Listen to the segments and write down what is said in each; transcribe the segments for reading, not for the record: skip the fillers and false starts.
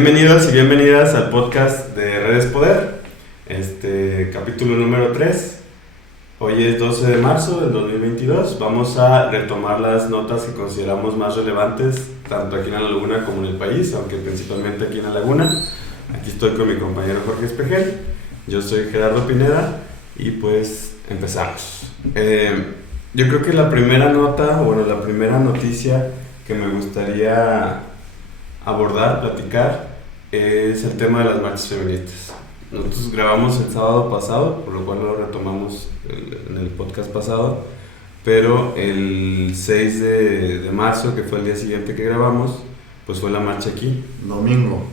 Bienvenidos y bienvenidas al podcast de Redes Poder, capítulo número 3. Hoy es 12 de marzo del 2022. Vamos a retomar las notas que consideramos más relevantes, tanto aquí en La Laguna como en el país, aunque principalmente aquí en La Laguna. Aquí estoy con mi compañero Jorge Espejel, yo soy Gerardo Pineda y pues empezamos. Yo creo que la primera noticia que me gustaría abordar, platicar, es el tema de las marchas feministas. Nosotros grabamos el sábado pasado, por lo cual lo retomamos en el podcast pasado, pero el 6 de marzo, que fue el día siguiente que grabamos, pues fue la marcha aquí. Domingo.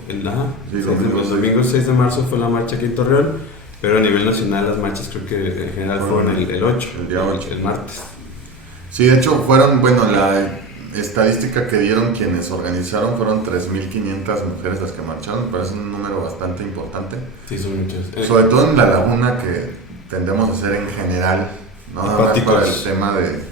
Domingo 6 de marzo fue la marcha aquí en Torreón, pero a nivel nacional las marchas creo que en general fueron el 8, el día 8, el martes. Sí, de hecho fueron, la estadística que dieron quienes organizaron fueron 3.500 mujeres las que marcharon, pero es un número bastante importante. Sí, son muchas. Sobre todo en La Laguna, que tendemos a ser en general, no nada más para el tema de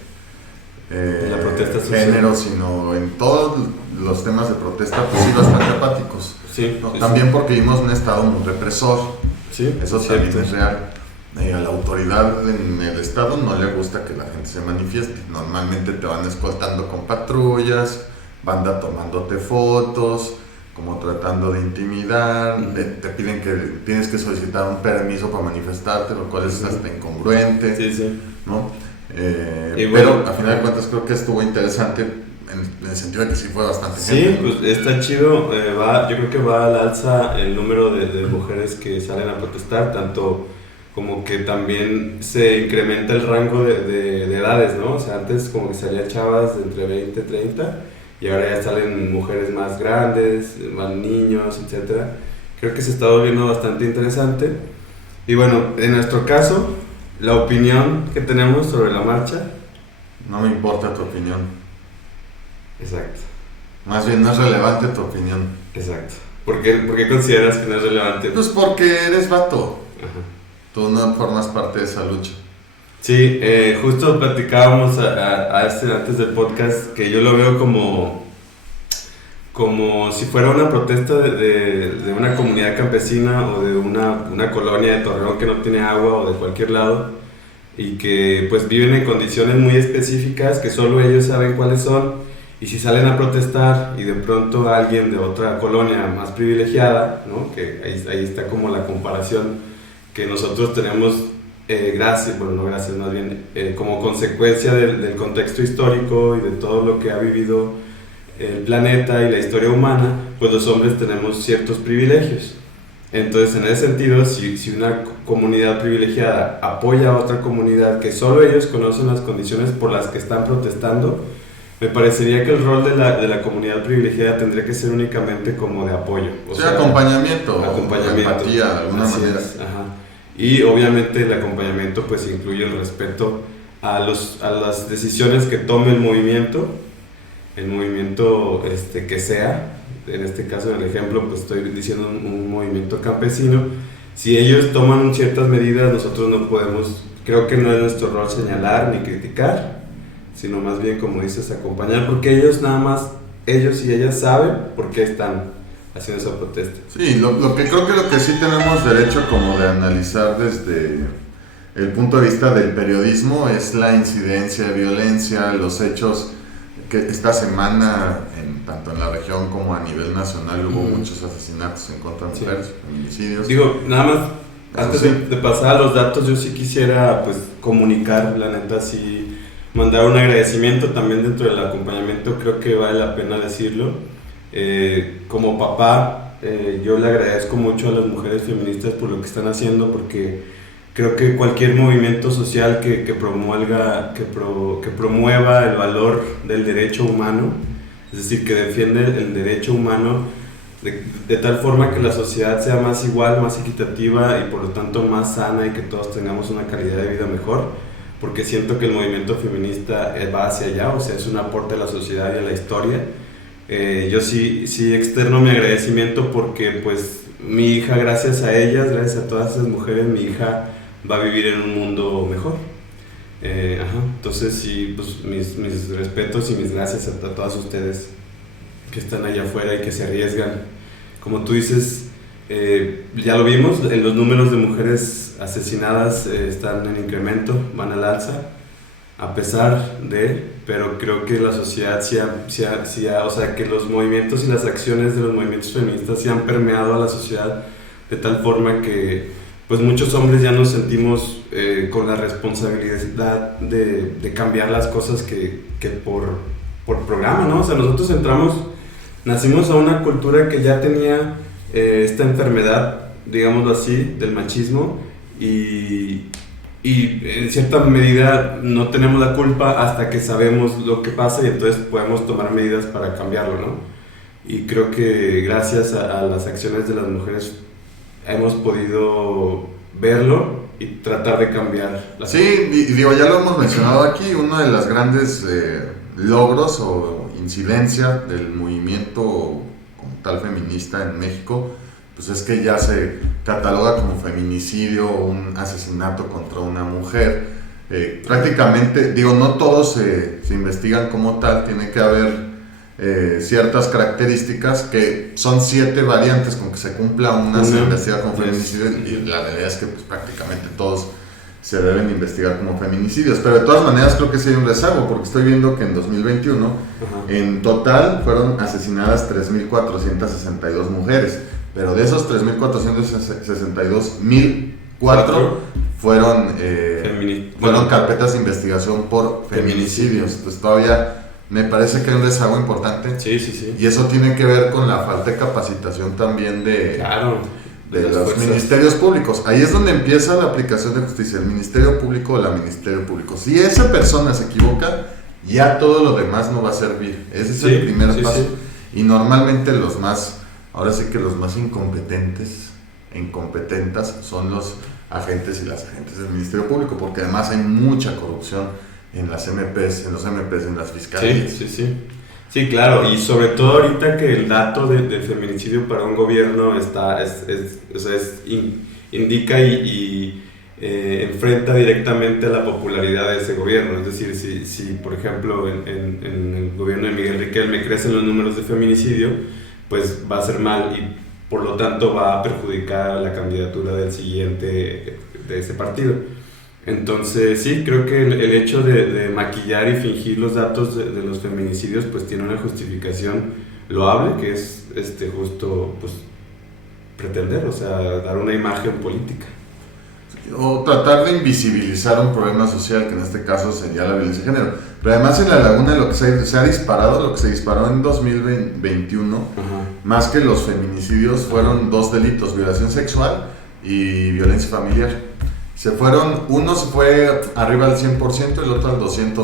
la protesta género, sino en todos los temas de protesta, pues sí, bastante apáticos. Sí, ¿no? Sí, también porque vivimos un estado muy represor, sí, eso también es real. A la autoridad en el estado no le gusta que la gente se manifieste. Normalmente te van escoltando con patrullas, banda tomándote fotos, como tratando de intimidar, te piden que tienes que solicitar un permiso para manifestarte, lo cual es hasta incongruente, ¿no? Pero a final de cuentas creo que estuvo interesante en el sentido de que sí fue bastante gente. Sí, pues está chido, yo creo que va al alza el número de mujeres que salen a protestar, tanto como que también se incrementa el rango de edades, ¿no? O sea, antes como que salían chavas de entre 20 y 30 y ahora ya salen mujeres más grandes, más niños, etc. Creo que se está volviendo bastante interesante. Y bueno, en nuestro caso, la opinión que tenemos sobre la marcha... No me importa tu opinión. Exacto. Más bien no es relevante tu opinión. Exacto. ¿Por qué consideras que no es relevante? Pues porque eres vato. Ajá. Tú no formas parte de esa lucha. Sí, justo platicábamos antes del podcast que yo lo veo como si fuera una protesta de una comunidad campesina o de una colonia de Torreón que no tiene agua o de cualquier lado y que pues viven en condiciones muy específicas que solo ellos saben cuáles son, y si salen a protestar y de pronto alguien de otra colonia más privilegiada, ¿no? Que ahí está como la comparación que nosotros tenemos como consecuencia del contexto histórico y de todo lo que ha vivido el planeta y la historia humana, pues los hombres tenemos ciertos privilegios. Entonces, en ese sentido, si una comunidad privilegiada apoya a otra comunidad que solo ellos conocen las condiciones por las que están protestando, me parecería que el rol de la comunidad privilegiada tendría que ser únicamente como de apoyo. O sea, acompañamiento, empatía, de alguna manera. Y obviamente el acompañamiento pues incluye el respeto a las decisiones que tome el movimiento que sea. En este caso, en el ejemplo, pues estoy diciendo un movimiento campesino. Si ellos toman ciertas medidas, nosotros no podemos, creo que no es nuestro rol señalar ni criticar, sino más bien, como dices, acompañar, porque ellos y ellas saben por qué están haciendo esa protesta. Sí, lo que creo que lo que sí tenemos derecho como de analizar desde el punto de vista del periodismo es la incidencia de violencia, los hechos que esta semana, tanto en la región como a nivel nacional, hubo muchos asesinatos en contra de mujeres, feminicidios. Digo, nada más, antes de pasar a los datos, yo sí quisiera pues comunicar, la neta, sí, mandar un agradecimiento también dentro del acompañamiento, creo que vale la pena decirlo. Como papá, yo le agradezco mucho a las mujeres feministas por lo que están haciendo, porque creo que cualquier movimiento social que promueva el valor del derecho humano, es decir, que defiende el derecho humano de tal forma que la sociedad sea más igual, más equitativa y por lo tanto más sana, y que todos tengamos una calidad de vida mejor, porque siento que el movimiento feminista va hacia allá, o sea, es un aporte a la sociedad y a la historia. Yo sí externo mi agradecimiento porque pues mi hija, gracias a ellas, gracias a todas esas mujeres, mi hija va a vivir en un mundo mejor. Entonces sí, pues mis respetos y mis gracias a todas ustedes que están allá afuera y que se arriesgan como tú dices, ya lo vimos, los números de mujeres asesinadas están en incremento, van al alza, a pesar de, pero creo que la sociedad o sea, que los movimientos y las acciones de los movimientos feministas se han permeado a la sociedad de tal forma que pues muchos hombres ya nos sentimos con la responsabilidad de cambiar las cosas que por programa, ¿no? O sea, nosotros nacimos a una cultura que ya tenía esta enfermedad, digámoslo así, del machismo y en cierta medida no tenemos la culpa hasta que sabemos lo que pasa y entonces podemos tomar medidas para cambiarlo, ¿no? Y creo que gracias a las acciones de las mujeres hemos podido verlo y tratar de cambiar las cosas. Sí, y digo, ya lo hemos mencionado aquí, uno de los grandes logros o incidencia del movimiento como tal feminista en México, pues es que ya se cataloga como feminicidio o un asesinato contra una mujer. Prácticamente, digo, no todos se investigan como tal, tiene que haber ciertas características que son 7 variantes con que se cumpla una se investiga como feminicidio y la realidad es que pues, prácticamente todos se deben investigar como feminicidios, pero de todas maneras creo que sí hay un rezago porque estoy viendo que en 2021 en total fueron asesinadas 3.462 mujeres, pero de esos 3.462, 1.004 fueron carpetas de investigación por feminicidios, entonces todavía me parece que hay un rezago importante. Sí. Y eso tiene que ver con la falta de capacitación también de los ministerios públicos. Ahí es donde empieza la aplicación de justicia, el Ministerio Público o la Ministerio Público. Si esa persona se equivoca, ya todo lo demás no va a servir. Ese es el primer paso. Sí. Y normalmente ahora sí que los más incompetentes e incompetentes son los agentes y las agentes del Ministerio Público, porque además hay mucha corrupción en las MPs, en las fiscalías. Sí, claro, y sobre todo ahorita que el dato del feminicidio para un gobierno indica y enfrenta directamente a la popularidad de ese gobierno. Es decir, si por ejemplo en el gobierno de Miguel Riquelme crecen los números de feminicidio, pues va a ser mal y por lo tanto va a perjudicar a la candidatura del siguiente de ese partido. Entonces sí, creo que el hecho de maquillar y fingir los datos de los feminicidios pues tiene una justificación loable que es justo pues pretender, o sea, dar una imagen política. O tratar de invisibilizar un problema social, que en este caso sería la violencia de género. Pero además en La Laguna lo que se ha disparado, lo que se disparó en 2021, más que los feminicidios, fueron 2 delitos, violación sexual y violencia familiar. Uno se fue arriba del 100% y el otro al 204%.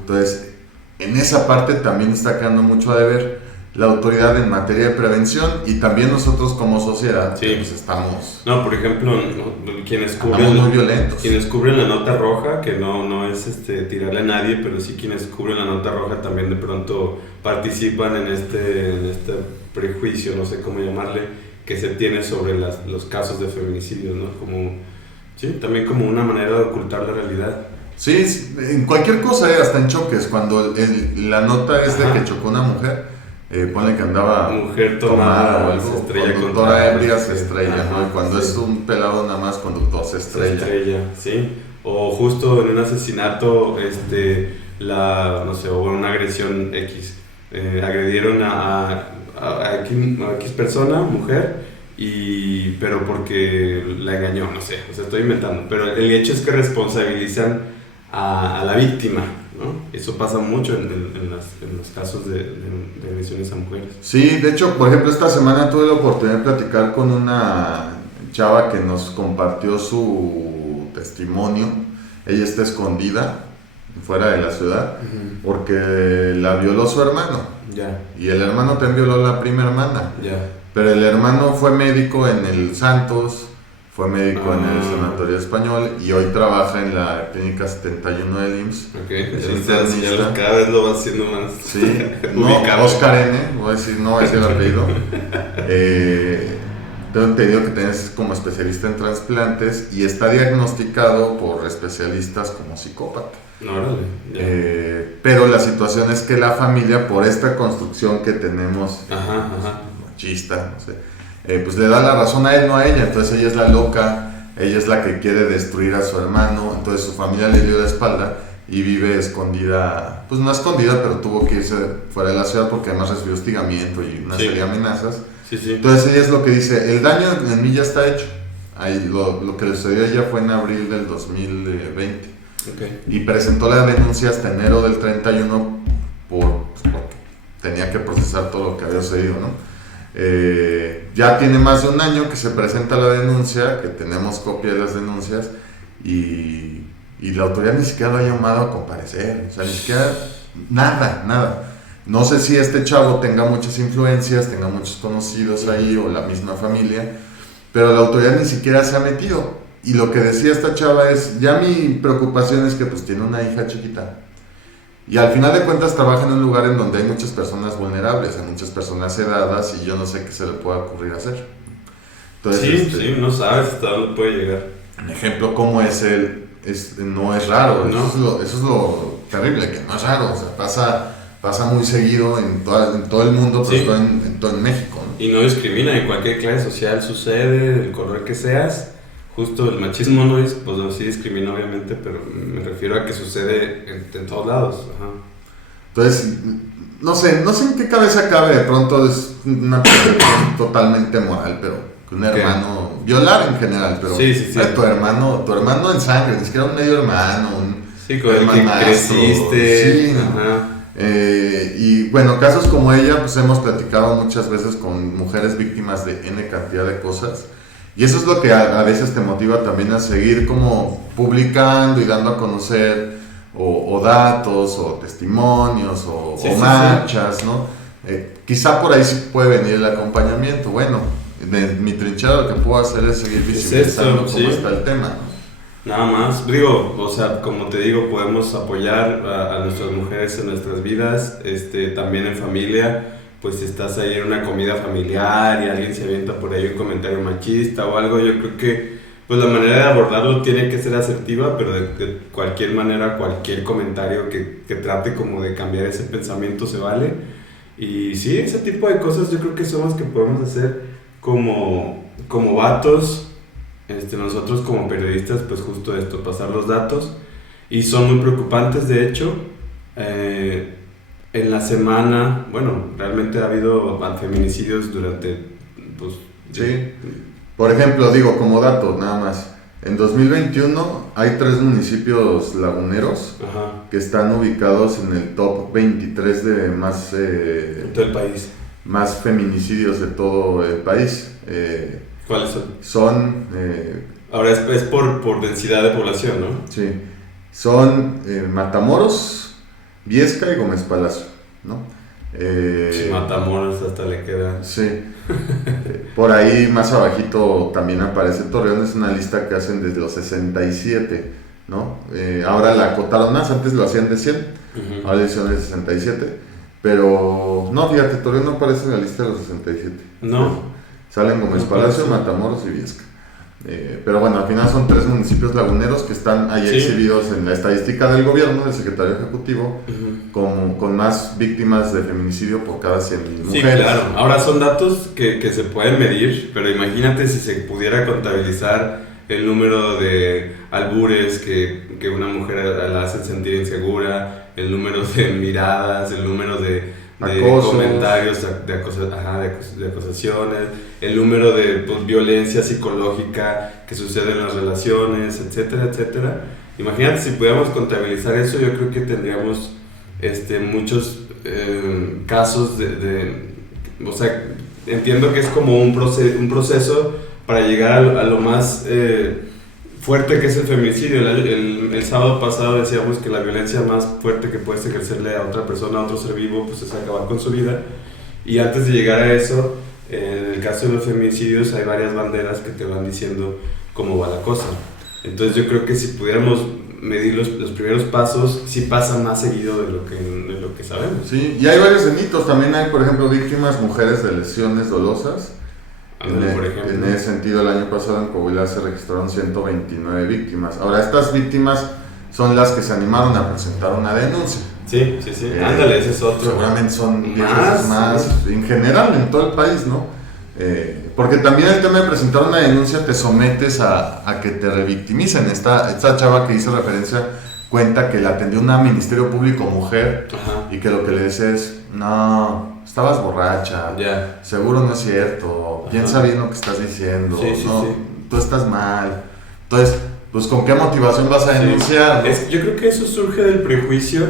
Entonces, en esa parte también está quedando mucho a deber la autoridad en materia de prevención y también nosotros como sociedad pues estamos... No, por ejemplo, quienes cubren la nota roja, que no es tirarle a nadie, pero sí quienes cubren la nota roja también de pronto participan en este prejuicio, no sé cómo llamarle, que se tiene sobre los casos de feminicidios, ¿no? También como una manera de ocultar la realidad. Sí, en cualquier cosa, hasta en choques, cuando la nota es de que chocó una mujer, ponle que andaba mujer tomada o algo, conductora ebria se estrella, ¿no? Y cuando es un pelado nada más, conductor se estrella. Sí. O justo en un asesinato, o una agresión X, agredieron a X persona, mujer, pero porque la engañó, no sé, estoy inventando, pero el hecho es que responsabilizan a la víctima, ¿no? Eso pasa mucho en los casos de agresiones a mujeres. Sí, de hecho, por ejemplo, esta semana tuve la oportunidad de platicar con una chava que nos compartió su testimonio. Ella está escondida fuera de la ciudad porque la violó su hermano. Y el hermano también violó a la prima hermana. Pero el hermano fue médico en el Santos, fue médico en el Sanatorio Español y hoy trabaja en la Clínica 71 del IMSS. Cada vez lo va haciendo más. Sí, Oscar N, no voy a decir el apellido. Tengo entendido que tenés como especialista en trasplantes y está diagnosticado por especialistas como psicópata. Pero la situación es que la familia, por esta construcción que tenemos machista, no sé, pues le da la razón a él, no a ella. Entonces ella es la loca, ella es la que quiere destruir a su hermano, entonces su familia le dio la espalda y vive escondida, pues no escondida, pero tuvo que irse fuera de la ciudad porque además recibió hostigamiento y una serie de amenazas. Entonces ella es lo que dice, el daño en mí ya está hecho. Ahí, lo que le sucedió a ella fue en abril del 2020. Y presentó la denuncia hasta enero del 31 porque tenía que procesar todo lo que había sucedido, ¿no? Ya tiene más de un año que se presenta la denuncia, que tenemos copia de las denuncias y la autoridad ni siquiera lo ha llamado a comparecer, o sea, ni siquiera nada. No sé si este chavo tenga muchas influencias, tenga muchos conocidos ahí o la misma familia, pero la autoridad ni siquiera se ha metido. Y lo que decía esta chava es, ya mi preocupación es que pues tiene una hija chiquita y al final de cuentas trabaja en un lugar en donde hay muchas personas vulnerables, hay muchas personas sedadas y yo no sé qué se le pueda ocurrir hacer. Entonces, sí, no sabes hasta dónde puede llegar. Un ejemplo como es no es raro, ¿no? Eso es lo terrible, que no es raro, o sea, pasa muy seguido en todo el mundo, pero en todo en México, ¿no? Y no discrimina, en cualquier clase social sucede, el color que seas. Justo el machismo no es, pues no, sí discrimina obviamente, pero me refiero a que sucede en todos lados. Ajá. Entonces, no sé en qué cabeza cabe, de pronto es una percepción totalmente moral, pero que un hermano, violar en general, pero tu hermano en sangre, ni siquiera un medio hermano, con el que creciste. Ajá. Y bueno, casos como ella, pues hemos platicado muchas veces con mujeres víctimas de N cantidad de cosas. Y eso es lo que a veces te motiva también a seguir como publicando y dando a conocer o datos o testimonios o marchas, ¿no? Quizá por ahí sí puede venir el acompañamiento. Bueno, de mi trinchera lo que puedo hacer es seguir visibilizando cómo está el tema, ¿no? Nada más, digo, o sea, como te digo, podemos apoyar a nuestras mujeres en nuestras vidas, también en familia. Pues si estás ahí en una comida familiar y alguien se avienta por ahí un comentario machista o algo, yo creo que pues la manera de abordarlo tiene que ser asertiva, pero de cualquier manera, cualquier comentario que trate como de cambiar ese pensamiento se vale. Y sí, ese tipo de cosas yo creo que son las que podemos hacer como vatos, nosotros como periodistas, pues justo esto, pasar los datos. Y son muy preocupantes, de hecho. En la semana, bueno, realmente ha habido feminicidios durante, pues... Sí, por ejemplo, digo, como dato, nada más, en 2021 hay 3 municipios laguneros que están ubicados en el top 23 de más... en todo el país. Más feminicidios de todo el país. ¿Cuáles son? Son... ahora es por densidad de población, ¿no? Sí, son Matamoros, Viesca y Gómez Palacio, ¿no? Matamoros hasta le queda. Sí. Por ahí más abajito también aparece Torreón, es una lista que hacen desde los 67, ¿no? Ahora la acotaron más, antes lo hacían de 100, ahora lo hicieron de 67, pero no, fíjate, Torreón no aparece en la lista de los 67. No. Salen Gómez Palacio, Matamoros y Viesca. Pero bueno, al final son 3 municipios laguneros que están ahí exhibidos en la estadística del gobierno, del secretario ejecutivo, con más víctimas de feminicidio por cada 100,000 mujeres. Sí, claro. Ahora son datos que se pueden medir, pero imagínate si se pudiera contabilizar el número de albures que una mujer la hacen sentir insegura, el número de miradas, el número de comentarios, de acusaciones, el número de violencia psicológica que sucede en las relaciones, etcétera, etcétera. Imagínate si pudiéramos contabilizar eso, yo creo que tendríamos muchos casos o sea, entiendo que es como un proceso para llegar a lo más fuerte que es el feminicidio. El sábado pasado decíamos que la violencia más fuerte que puedes ejercerle a otra persona, a otro ser vivo, pues es acabar con su vida. Y antes de llegar a eso, en el caso de los feminicidios hay varias banderas que te van diciendo cómo va la cosa. Entonces yo creo que si pudiéramos medir los primeros pasos, sí pasa más seguido de lo que sabemos. Sí, y hay varios delitos. También hay, por ejemplo, víctimas mujeres de lesiones dolosas. En ese sentido, el año pasado en Coahuila se registraron 129 víctimas. Ahora, estas víctimas son las que se animaron a presentar una denuncia. Sí, sí, sí. Ándale, ese es otro. Seguramente son 10 veces más, en general, en todo el país, ¿no? Porque también el tema de presentar una denuncia te sometes a que te revictimicen. Esta chava que hizo referencia cuenta que la atendió una ministerio público mujer. Ajá. Y que lo que le dice es, no, estabas borracha, seguro no es cierto, piensa bien lo que estás diciendo, sí, no, sí. Tú estás mal. Entonces, pues ¿con qué motivación vas a denunciar? ¿No? Yo creo que eso surge del prejuicio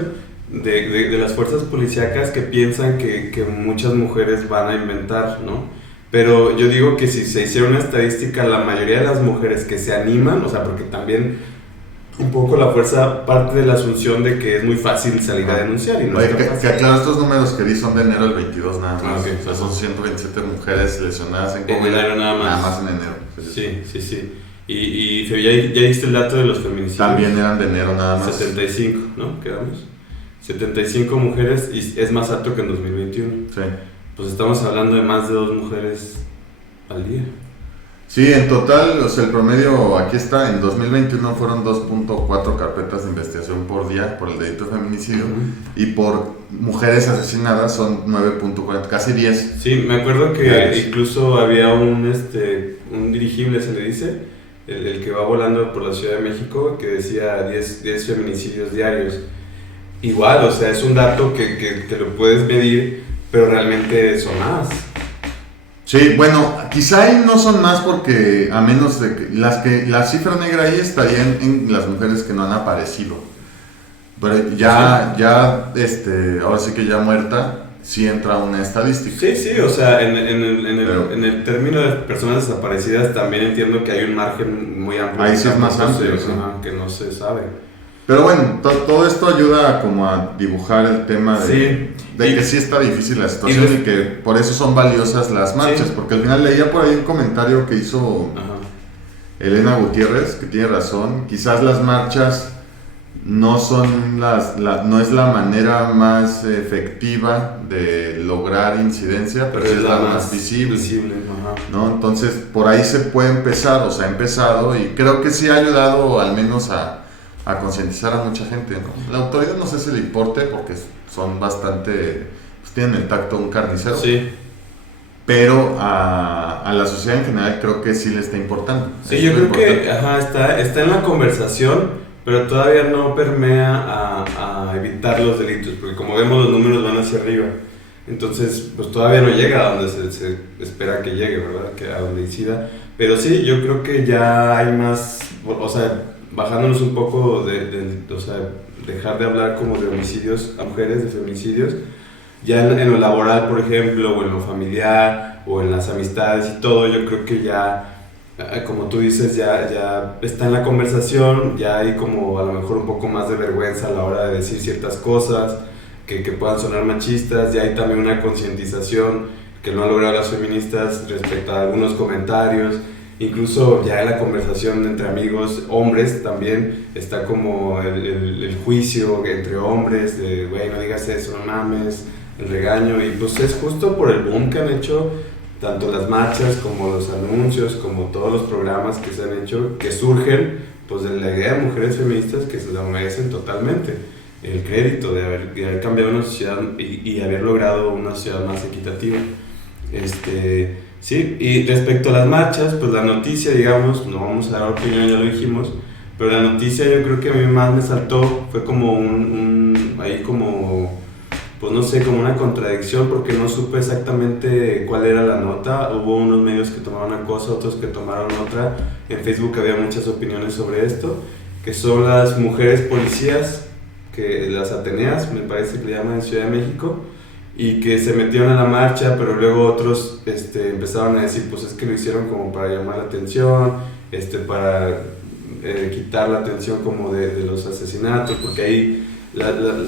de las fuerzas policíacas que piensan que muchas mujeres van a inventar, ¿no? Pero yo digo que si se hiciera una estadística, la mayoría de las mujeres que se animan, o sea, porque también un poco la fuerza parte de la asunción de que es muy fácil salir a denunciar y no es que aclaro, estos números que di son de enero del 22 nada más. Okay. O sea, son 127 mujeres lesionadas en COVID. En enero nada más. Nada más en enero. Sí. Y ya diste el dato de los feminicidios. También eran de enero nada más. 75, ¿no? Quedamos. 75 mujeres y es más alto que en 2021. Sí. Pues estamos hablando de más de 2 mujeres al día. Sí, en total, o sea, el promedio aquí está, en 2021 fueron 2.4 carpetas de investigación por día por el delito de feminicidio y por mujeres asesinadas son 9.40, casi 10. Sí, me acuerdo que diarios. Incluso había un dirigible, se le dice, el que va volando por la Ciudad de México, que decía 10 feminicidios diarios. Igual, o sea, es un dato que lo puedes medir, pero realmente son más. Sí, bueno, quizá ahí no son más porque a menos de que la cifra negra ahí estaría en las mujeres que no han aparecido. Pero ahora sí que ya muerta, sí entra una estadística. Sí, o sea, en el término de personas desaparecidas también entiendo que hay un margen muy amplio. Ahí sí es más amplio, sí. Que no se sabe. Pero bueno, todo esto ayuda como a dibujar el tema de que sí está difícil la situación y que por eso son valiosas las marchas, porque al final leía por ahí un comentario que hizo Elena Gutiérrez, que tiene razón, quizás las marchas no son no es la manera más efectiva de lograr incidencia, pero es la más visible, ¿no? Entonces por ahí se puede empezar, o sea, ha empezado y creo que sí ha ayudado al menos a concientizar a mucha gente, ¿no? La autoridad no sé si le importe porque son bastante, pues tienen el tacto de un carnicero. Sí. Pero a la sociedad en general creo que sí le está importando. Sí, yo creo que está en la conversación, pero todavía no permea a evitar los delitos, porque como vemos los números van hacia arriba. Entonces, pues todavía no llega a donde se espera que llegue, ¿verdad? Que a donde incida. Pero sí, yo creo que ya hay más, o sea, bajándonos un poco o sea, dejar de hablar como de homicidios a mujeres, de feminicidios, ya en lo laboral, por ejemplo, o en lo familiar, o en las amistades y todo, yo creo que ya, como tú dices, ya está en la conversación, ya hay como a lo mejor un poco más de vergüenza a la hora de decir ciertas cosas que puedan sonar machistas, ya hay también una concientización que no han logrado las feministas respecto a algunos comentarios. Incluso ya en la conversación entre amigos, hombres también, está como el juicio entre hombres, de güey, no digas eso, no mames, el regaño, y pues es justo por el boom que han hecho tanto las marchas como los anuncios, como todos los programas que se han hecho, que surgen pues de la idea de mujeres feministas que se lo merecen totalmente, el crédito de haber cambiado una sociedad y haber logrado una sociedad más equitativa. Sí, y respecto a las marchas, pues la noticia, digamos, no vamos a dar opinión, ya lo dijimos, pero la noticia yo creo que a mí más me saltó, fue como ahí como, pues no sé, como una contradicción, porque no supe exactamente cuál era la nota. Hubo unos medios que tomaron una cosa, otros que tomaron otra. En Facebook había muchas opiniones sobre esto, que son las mujeres policías, que las Ateneas, me parece que le llaman en Ciudad de México, y que se metieron a la marcha, pero luego otros empezaron a decir, pues es que lo hicieron como para llamar la atención, para quitar la atención como de los asesinatos, porque ahí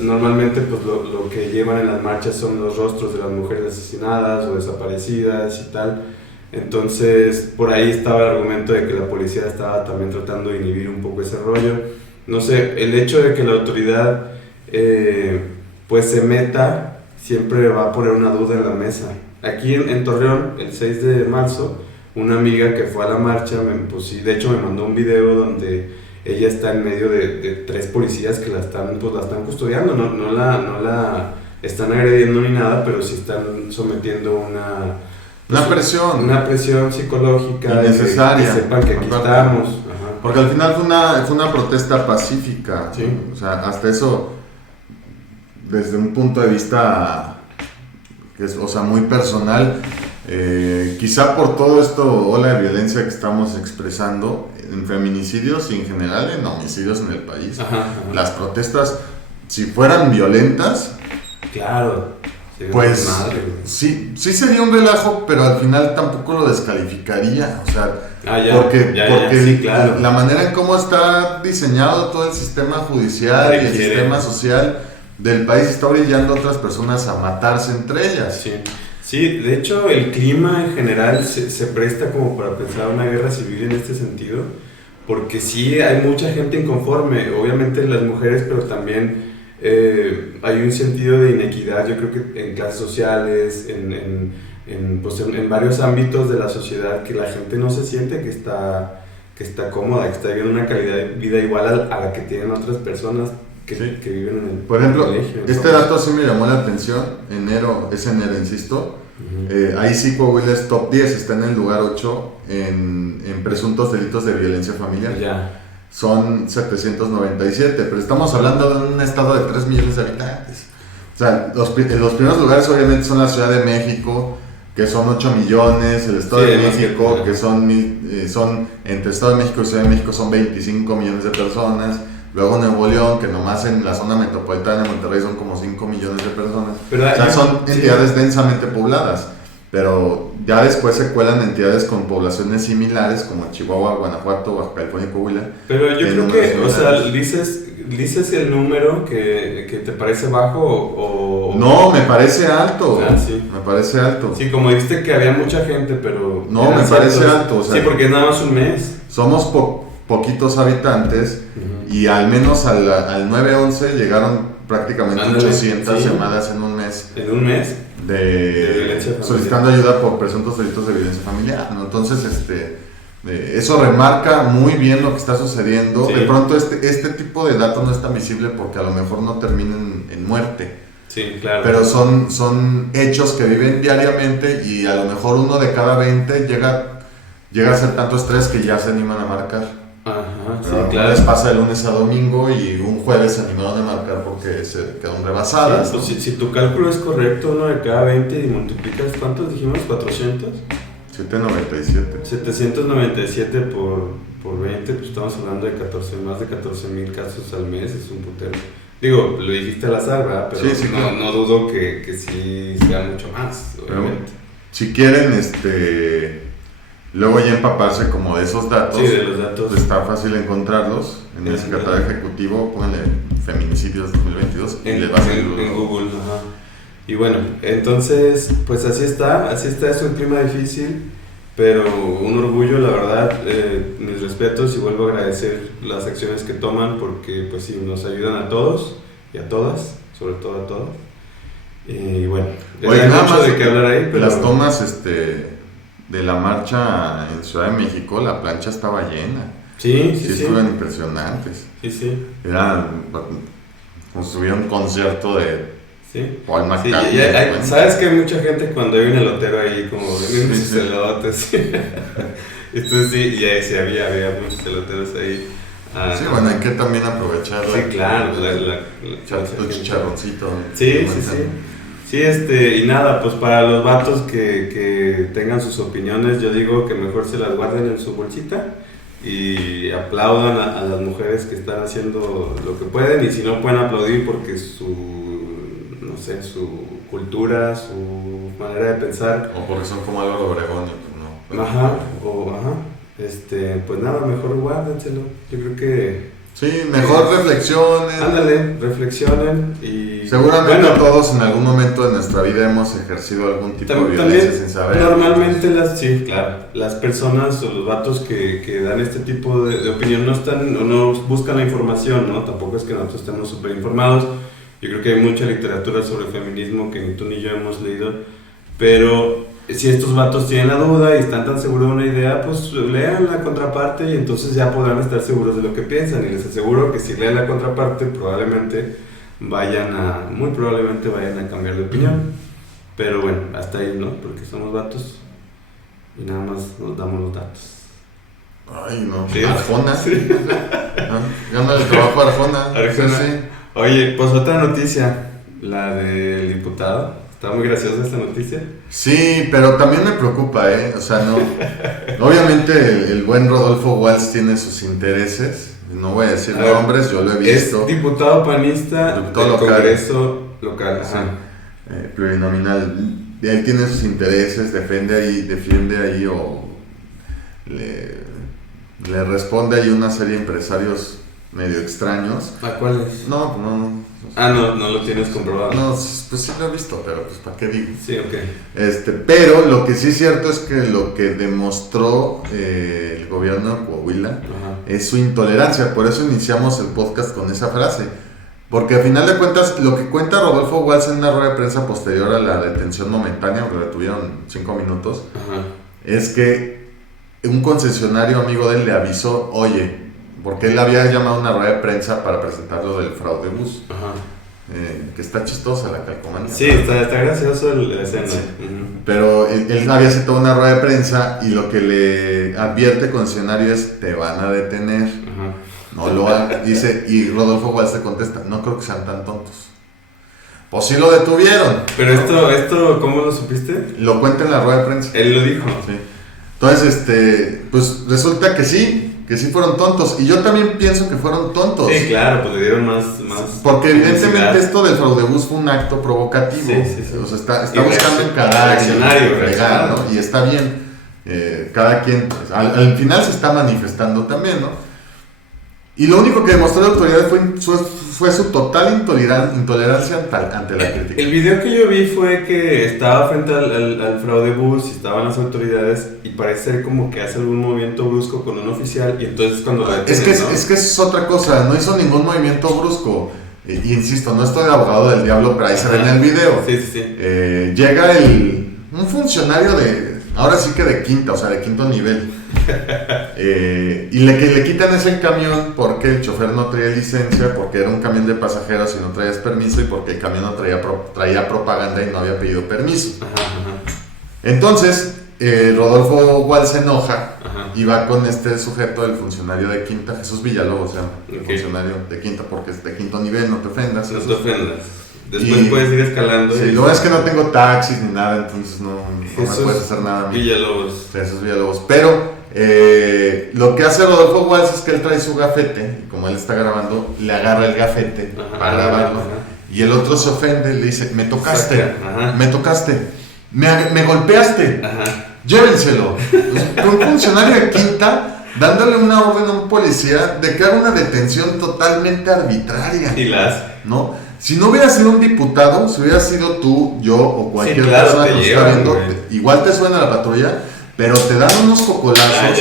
normalmente pues lo que llevan en las marchas son los rostros de las mujeres asesinadas o desaparecidas y tal. Entonces por ahí estaba el argumento de que la policía estaba también tratando de inhibir un poco ese rollo. No sé, el hecho de que la autoridad pues se meta siempre va a poner una duda en la mesa. Aquí en Torreón, el 6 de marzo, una amiga que fue a la marcha, de hecho me mandó un video donde ella está en medio de 3 policías que la están custodiando, no la están agrediendo ni nada, pero sí están sometiendo una presión psicológica innecesaria, que sepan que aquí estamos. Ajá. Porque al final fue una protesta pacífica. Sí. O sea, hasta eso, desde un punto de vista que es, o sea, muy personal, quizá por todo esto, ola de violencia que estamos expresando en feminicidios y en general en homicidios en el país, las protestas, si fueran violentas, claro, pues sí sería un relajo, pero al final tampoco lo descalificaría, o sea, porque sí, claro. La manera en cómo está diseñado todo el sistema judicial y el sistema social del país está orillando a otras personas a matarse entre ellas. Sí, de hecho el clima en general se presta como para pensar una guerra civil en este sentido, porque sí hay mucha gente inconforme, obviamente las mujeres, pero también hay un sentido de inequidad, yo creo que en clases sociales, en varios ámbitos de la sociedad, que la gente no se siente que está cómoda, que está viviendo una calidad de vida igual a la que tienen otras personas que viven en el Por ejemplo, colegio. Este dato sí me llamó la atención, enero, insisto, ahí sí Coahuila es top 10, está en el lugar 8 en presuntos delitos de violencia familiar. Ya. Son 797, pero estamos hablando de un estado de 3 millones de habitantes. O sea, los primeros lugares obviamente son la Ciudad de México, que son 8 millones, el Estado de México, que son entre Estado de México y Ciudad de México son 25 millones de personas. Luego Nuevo León, que nomás en la zona metropolitana de Monterrey son como 5 millones de personas. Pero o sea, son entidades densamente pobladas. Pero ya después se cuelan entidades con poblaciones similares como Chihuahua, Guanajuato, Baja California y Coahuila. Pero yo creo que, o sea, dices el número que te parece bajo o... No, me parece alto. Sí. Me parece alto. Sí, como dijiste que había mucha gente, pero... No, me parece alto. O sea, sí, porque es nada más un mes. Somos poquitos habitantes y al menos al 9/11 llegaron prácticamente 800 llamadas en un mes. ¿En un mes? De solicitando ayuda por presuntos delitos de violencia familiar, ¿no? Entonces, eso remarca muy bien lo que está sucediendo. De pronto este tipo de datos no es tan visible porque a lo mejor no terminan en muerte. Sí, claro. Pero son hechos que viven diariamente y a lo mejor uno de cada 20 llega a ser tanto estrés que ya se animan a marcar. Ajá, pero sí, claro. Les pasa de lunes a domingo y un jueves se animaron a marcar porque se quedaron rebasadas. Sí, pues si tu cálculo es correcto, uno de cada 20 y multiplicas, ¿cuántos dijimos? ¿400? 797. 797 por 20, pues estamos hablando de más de 14,000 casos al mes, es un putero. Digo, lo dijiste al azar, ¿verdad? Pero sí, claro. No dudo que sí sea mucho más, obviamente. Pero, si quieren, luego ya empaparse como de esos datos. Sí, de los datos. Pues está fácil encontrarlos en el secretario ejecutivo, pónganle feminicidios 2022 y le va a salir en Google. Ajá. Y bueno, entonces, pues así está, es un clima difícil, pero un orgullo, la verdad, mis respetos y vuelvo a agradecer las acciones que toman porque pues sí, nos ayudan a todos y a todas, sobre todo a todas. Y bueno, hay mucho de qué hablar ahí, pero... Las tomas de la marcha en Ciudad de México, la plancha estaba llena. Sí. Estuvieron impresionantes. Sí. Era como si hubiera un concierto de Paul McCartney. Sabes que hay mucha gente cuando hay un elotero ahí como ven sus elotes. Entonces sí había muchos eloteros ahí. Sí, bueno, hay que también aprovechar claro, el chicharroncito. Sí. Y nada, pues para los vatos que tengan sus opiniones, yo digo que mejor se las guarden en su bolsita y aplaudan a las mujeres que están haciendo lo que pueden, y si no pueden aplaudir porque su cultura, su manera de pensar, o porque son como Álvaro Obregón, pues nada, mejor guárdenselo. Yo creo que sí, mejor reflexionen. Ándale, reflexionen y... Seguramente todos en algún momento de nuestra vida hemos ejercido algún tipo de violencia sin saber. Normalmente las personas o los vatos que dan este tipo de opinión no buscan la información, ¿no? Tampoco es que nosotros estemos súper informados. Yo creo que hay mucha literatura sobre feminismo que ni tú ni yo hemos leído, pero si estos vatos tienen la duda y están tan seguros de una idea, pues lean la contraparte y entonces ya podrán estar seguros de lo que piensan. Y les aseguro que si leen la contraparte, muy probablemente vayan a cambiar de opinión. Pero bueno, hasta ahí, ¿no? Porque somos vatos y nada más nos damos los datos. Ay, no. Sí. Arjona. Sí. Ya no le trabajo a Arjona. Arjona. Sí. Oye, pues otra noticia, la del diputado. Está muy graciosa esta noticia. Sí, pero también me preocupa, ¿eh? O sea, no. Obviamente el buen Rodolfo Walsh tiene sus intereses. No voy a decir nombres, yo lo he visto. Es diputado panista Diputado del local. Congreso local. Sí. Plurinominal. Él tiene sus intereses, defiende ahí o le responde ahí una serie de empresarios medio extraños. ¿A cuáles? No. No lo tienes comprobado. No, pues sí lo he visto, pero pues ¿para qué digo? Sí, ok. Pero lo que sí es cierto es que lo que demostró el gobierno de Coahuila es su intolerancia. Por eso iniciamos el podcast con esa frase. Porque al final de cuentas, lo que cuenta Rodolfo Walsh en una rueda de prensa posterior a la detención momentánea, que detuvieron 5 minutos, es que un concesionario amigo de él le avisó, oye, porque él había llamado a una rueda de prensa para presentar lo del fraude bus. Que está chistosa la calcomanía. Sí, está gracioso el escena. Sí. Pero él había citado una rueda de prensa y lo que le advierte el concesionario es, te van a detener. No lo hagas. Dice, y Rodolfo Walsh le contesta, no creo que sean tan tontos. Pues sí lo detuvieron. Pero esto ¿cómo lo supiste? Lo cuenta en la rueda de prensa. Él lo dijo. Sí. Entonces, pues resulta que sí fueron tontos. Y yo también pienso que fueron tontos. Sí, claro, pues le dieron más porque evidentemente esto del fraudebús fue un acto provocativo. Sí. O sea, está buscando encarar reaccionario, ¿no? Y está bien. Cada quien, al final se está manifestando también, ¿no? Y lo único que demostró la autoridad fue su total intolerancia ante la crítica. El video que yo vi fue que estaba frente al fraudebús y estaban las autoridades y parece ser como que hace algún movimiento brusco con un oficial y entonces cuando lo detienen, es que es otra cosa, no hizo ningún movimiento brusco. Y insisto, no estoy de abogado del diablo, pero ahí se ve en el video. Sí. Llega un funcionario ahora sí que de quinta, o sea, de quinto nivel. Y le quitan ese camión porque el chofer no traía licencia, porque era un camión de pasajeros y no traías permiso, y porque el camión no traía propaganda y no había pedido permiso. Entonces Rodolfo Walsh se enoja y va con este sujeto, el funcionario de quinta, Jesús Villalobos se llama, el funcionario de quinta, porque es de quinto nivel, no te ofendas. No te ofendas. Después puedes ir escalando. Sí, lo es que no tengo taxis ni nada, entonces no me puedes hacer nada. Villalobos. Jesús Villalobos. Pero lo que hace Rodolfo Walsh es que él trae su gafete, y como él está grabando, le agarra el gafete para grabarlo. Y el otro se ofende, le dice, me tocaste, me golpeaste, llévenselo. Pues, un funcionario de quinta dándole una orden a un policía de que haga una detención totalmente arbitraria. ¿No? Si no hubiera sido un diputado, si hubiera sido tú, yo o cualquier persona que nos está viendo, igual te suena la patrulla, pero te dan unos cocolazos,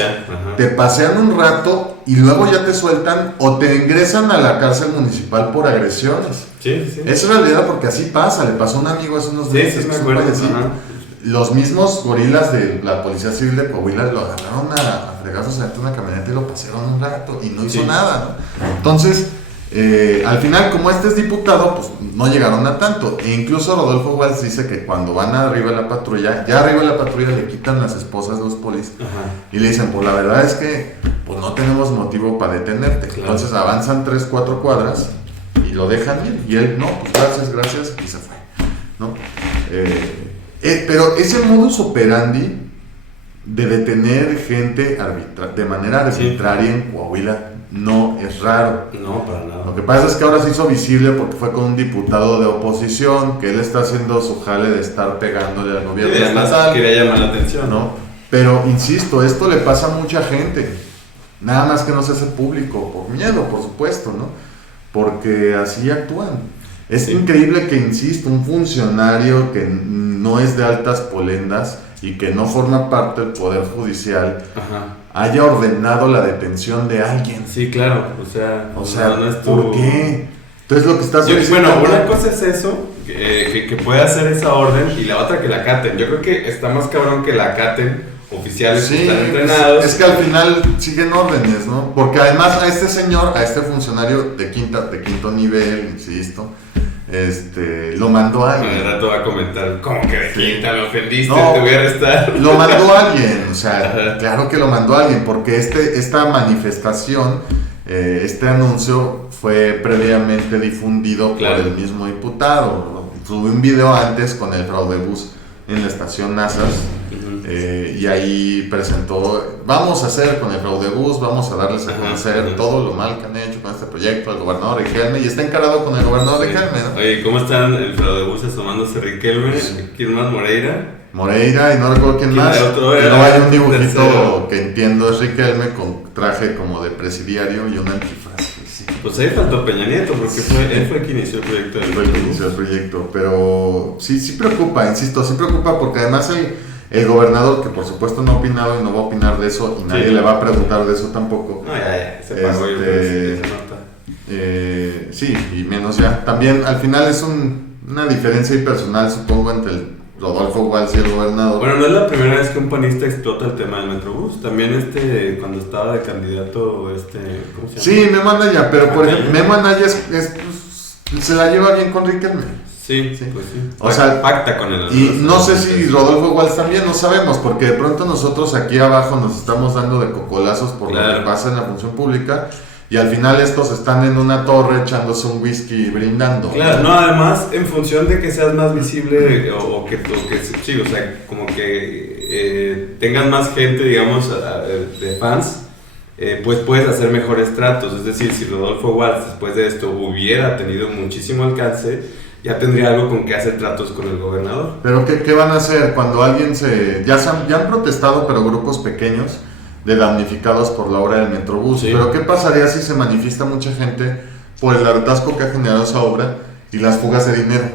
te pasean un rato y luego ya te sueltan o te ingresan a la cárcel municipal por agresiones. Sí. Es realidad, porque así pasa, le pasó a un amigo hace unos días. Sí, me acuerdo. Los mismos gorilas de la Policía Civil de Coahuila lo agarraron a fregazos dentro de una camioneta y lo pasearon un rato y no hizo nada, ¿no? Entonces, al final, como este es diputado, pues no llegaron a tanto. E incluso Rodolfo Walsh dice que cuando van arriba de la patrulla, ya arriba de la patrulla le quitan las esposas de los polis y le dicen, pues la verdad es que pues no tenemos motivo para detenerte. Entonces avanzan 3-4 cuadras y lo dejan ir. Y él, no, pues gracias, y se fue, ¿no? Pero ese modus operandi de detener gente de manera arbitraria en Coahuila no es raro. No, para nada. Lo que pasa es que ahora se hizo visible porque fue con un diputado de oposición, que él está haciendo su jale de estar pegándole al gobierno estatal. Quería llamar la atención, ¿no? Pero insisto, esto le pasa a mucha gente. Nada más que no se hace público, por miedo, por supuesto, ¿no? Porque así actúan. Es increíble que, insisto, un funcionario que no es de altas polendas y que no forma parte del Poder Judicial haya ordenado la detención de alguien. Sí, claro, o sea ¿por qué? Entonces lo que está Bueno, una cosa es eso, que pueda hacer esa orden, y la otra que la acaten. Yo creo que está más cabrón que la acaten oficiales que están entrenados. Es que al final siguen órdenes, ¿no? Porque además a este señor, a este funcionario de quinto nivel, insisto, lo mandó a alguien. Al rato va a comentar, ¿cómo que de quinta me ofendiste? No, te voy a arrestar. Lo mandó a alguien, o sea, claro que lo mandó a alguien, porque esta manifestación, este anuncio fue previamente difundido por el mismo diputado, ¿no? Tuve un video antes con el fraudebús en la estación Nazas. Y ahí presentó, vamos a hacer con el fraudebús, vamos a darles a conocer todo lo mal que han hecho con este proyecto al gobernador Riquelme, y está encarado con el gobernador Riquelme, ¿no? Oye, ¿cómo están el fraudebús asomándose Riquelme? ¿Quién más? Moreira, y no recuerdo quién más, pero hay un dibujito que entiendo es Riquelme con traje como de presidiario y un antifaz. Pues ahí faltó Peña Nieto, porque él fue quien inició el proyecto. Pero sí preocupa, insisto, sí preocupa, porque además el gobernador, que por supuesto no ha opinado y no va a opinar de eso, y nadie le va a preguntar de eso tampoco. No, ya, se pagó yo creo que se nota. Sí, y menos ya. También al final es una diferencia impersonal, supongo, entre el Rodolfo Walsh y el gobernador. Bueno, no es la primera vez que un panista explota el tema del Metrobús. También cuando estaba de candidato, ¿cómo se llama? Sí, Memo Anaya, pero por ejemplo, Memo Anaya se la lleva bien con Riquelme. Sí, pues sí. O sea, pacta con él. Y no sé si Rodolfo Walsh también, no sabemos, porque de pronto nosotros aquí abajo nos estamos dando de cocolazos por lo que pasa en la función pública, y al final estos están en una torre echándose un whisky y brindando. Claro, no, además, en función de que seas más visible o que sí, o sea, como que tengas más gente, digamos, de fans, pues puedes hacer mejores tratos. Es decir, si Rodolfo Walsh después de esto hubiera tenido muchísimo alcance, ya tendría algo con que hacer tratos con el gobernador. Pero ¿qué van a hacer cuando alguien ya han protestado, pero grupos pequeños, de damnificados por la obra del Metrobús? Sí. Pero ¿qué pasaría si se manifiesta mucha gente por el hartazgo que ha generado esa obra y las fugas de dinero?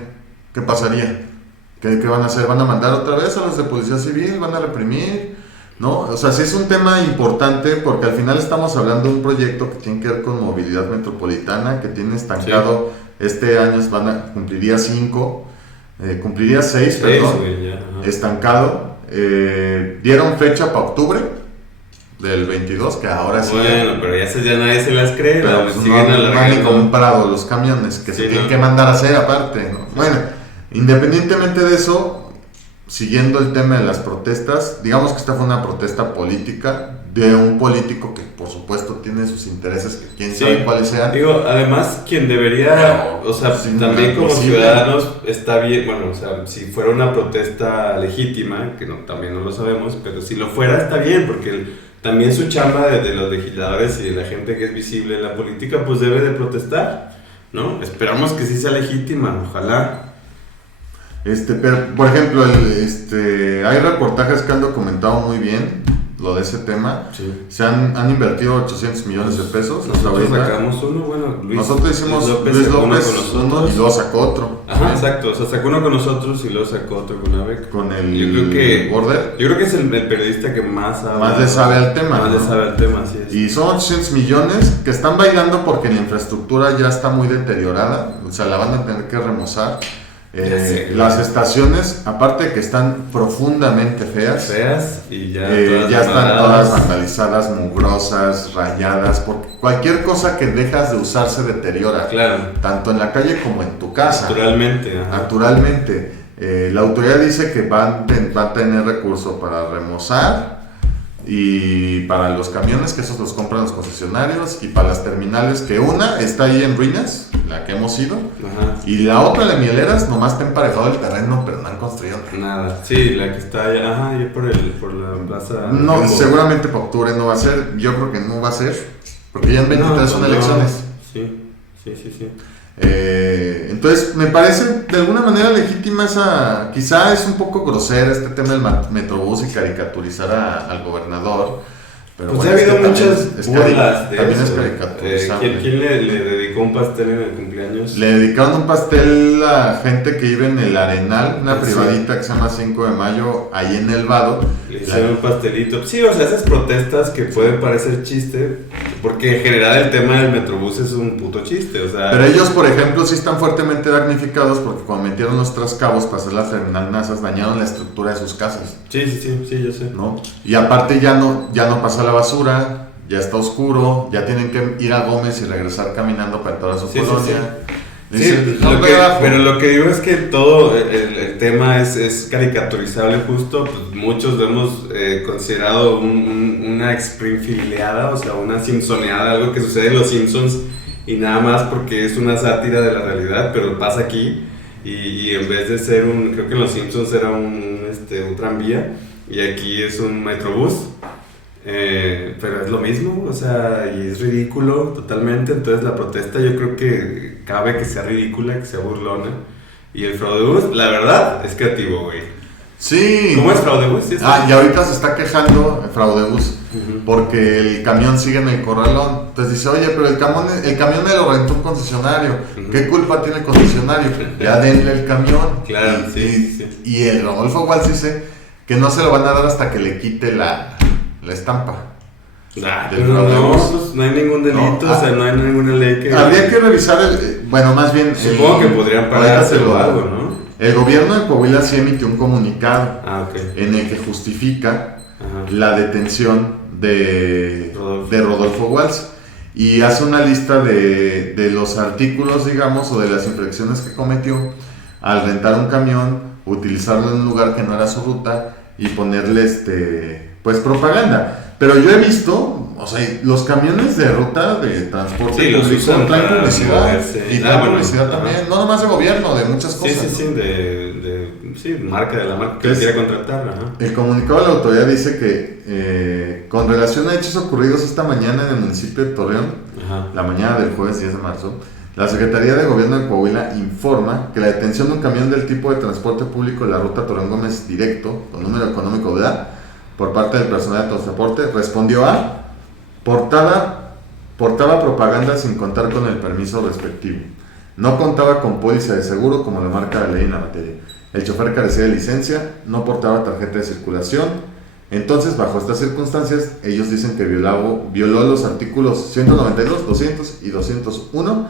¿Qué pasaría? ¿Qué van a hacer? ¿Van a mandar otra vez a los de policía civil? ¿Van a reprimir? ¿No? O sea, sí es un tema importante, porque al final estamos hablando de un proyecto que tiene que ver con movilidad metropolitana, que tiene estancado, este año cumpliría 6, perdón, estancado. Dieron fecha para octubre del 22, que ahora sí. Bueno, pero ya nadie se las cree, pero pues no han ni comprado los camiones que se tienen que mandar a hacer aparte, ¿no? Bueno, independientemente de eso, siguiendo el tema de las protestas, digamos que esta fue una protesta política de un político que por supuesto tiene sus intereses, que quién sabe cuáles sean. Digo, además quien debería, o sea, también como ciudadanos está bien, bueno, o sea, si fuera una protesta legítima, que también no lo sabemos, pero si lo fuera está bien, porque también su chamba de los legisladores y de la gente que es visible en la política, pues debe de protestar, ¿no? Esperamos que sí sea legítima, ojalá. Pero, por ejemplo, hay reportajes que han documentado muy bien lo de ese tema. Sí. Se han invertido 800 millones de pesos. Nosotros sacamos uno, bueno, nosotros hicimos Luis López uno y luego sacó otro. Ajá, exacto, o sea, sacó uno con nosotros y luego sacó otro con ABEC. Con el Border. Yo creo que es el periodista que más le sabe al tema. Más le sabe al tema, así es. Y son 800 millones que están bailando porque la infraestructura ya está muy deteriorada, o sea, la van a tener que remozar. Las estaciones, aparte de que están profundamente feas y ya están todas vandalizadas, mugrosas, rayadas, porque cualquier cosa que dejas de usar se deteriora, tanto en la calle como en tu casa. Naturalmente. La autoridad dice que va a tener recursos para remozar y para los camiones, que esos los compran los concesionarios, y para las terminales, que una está ahí en ruinas, la que hemos ido, y la otra, la Mieleras, nomás está emparejado el terreno, pero no han construido nada. Sí, la que está allá, allá por la plaza. No, seguramente para octubre no va a ser, yo creo que no va a ser, porque ya en 23 son elecciones. Sí. Entonces me parece de alguna manera legítima quizá es un poco grosera este tema del Metrobús y caricaturizar al gobernador, pero pues bueno, ha habido muchas burlas de también eso. Es caricaturizable. ¿Quién le dedicó un pastel en el cumpleaños? Le dedicaron un pastel a gente que vive en el Arenal, una privadita que se llama 5 de Mayo, ahí en el Vado. Le hicieron un pastelito. Sí, o sea, esas protestas que pueden parecer chiste, porque en general el tema del Metrobús es un puto chiste, o sea... Pero ellos, por ejemplo, sí están fuertemente damnificados porque cuando metieron los trascabos para hacer la terminal Nazas, dañaron la estructura de sus casas. Sí, yo sé. ¿No? Y aparte ya no pasa la basura, ya está oscuro, ya tienen que ir a Gómez y regresar caminando para entrar a su colonia. Sí, pero lo que digo es que todo el tema es caricaturizable justo, pues muchos lo hemos considerado una Springfieldeada, o sea, una simpsoneada, algo que sucede en los Simpsons y nada más porque es una sátira de la realidad, pero pasa aquí y en vez de ser creo que en los Simpsons era un tranvía y aquí es un Metrobús. Pero es lo mismo, o sea, y es ridículo totalmente, entonces la protesta yo creo que cabe que sea ridícula, que sea burlona, y el fraudebús, la verdad, es creativo, güey. Sí. ¿Cómo es fraudebús? ¿Sí y ahorita se está quejando el fraudebús, porque el camión sigue en el corralón, entonces dice, oye, pero el camión me lo rentó un concesionario, ¿qué culpa tiene el concesionario? Ya denle el camión. Claro, sí. Y el Rodolfo Walsh dice que no se lo van a dar hasta que le quite la estampa. No hay ningún delito, o sea, no hay ninguna ley que... Habría que revisar más bien... Supongo que podrían pagárselo algo, ¿no? El gobierno de Coahuila sí emitió un comunicado okay. en el que justifica la detención de Rodolfo Walsh y hace una lista de los artículos, digamos, o de las infracciones que cometió al rentar un camión, utilizarlo en un lugar que no era su ruta y ponerle pues propaganda. Pero yo he visto, o sea, los camiones de ruta de transporte público traen publicidad y traen publicidad también, no nomás de gobierno, de muchas cosas. Sí, de marca, de la marca que quiera contratar. El comunicado de la autoridad dice que con relación a hechos ocurridos esta mañana en el municipio de Torreón, la mañana del jueves 10 de marzo, la Secretaría de Gobierno de Coahuila informa que la detención de un camión del tipo de transporte público de la ruta Torreón Gómez directo, con número económico BLA, por parte del personal de transporte, respondió a portaba propaganda sin contar con el permiso respectivo. No contaba con póliza de seguro como la marca de ley en la materia. El chofer carecía de licencia, no portaba tarjeta de circulación. Entonces, bajo estas circunstancias, ellos dicen que violó los artículos 192, 200 y 201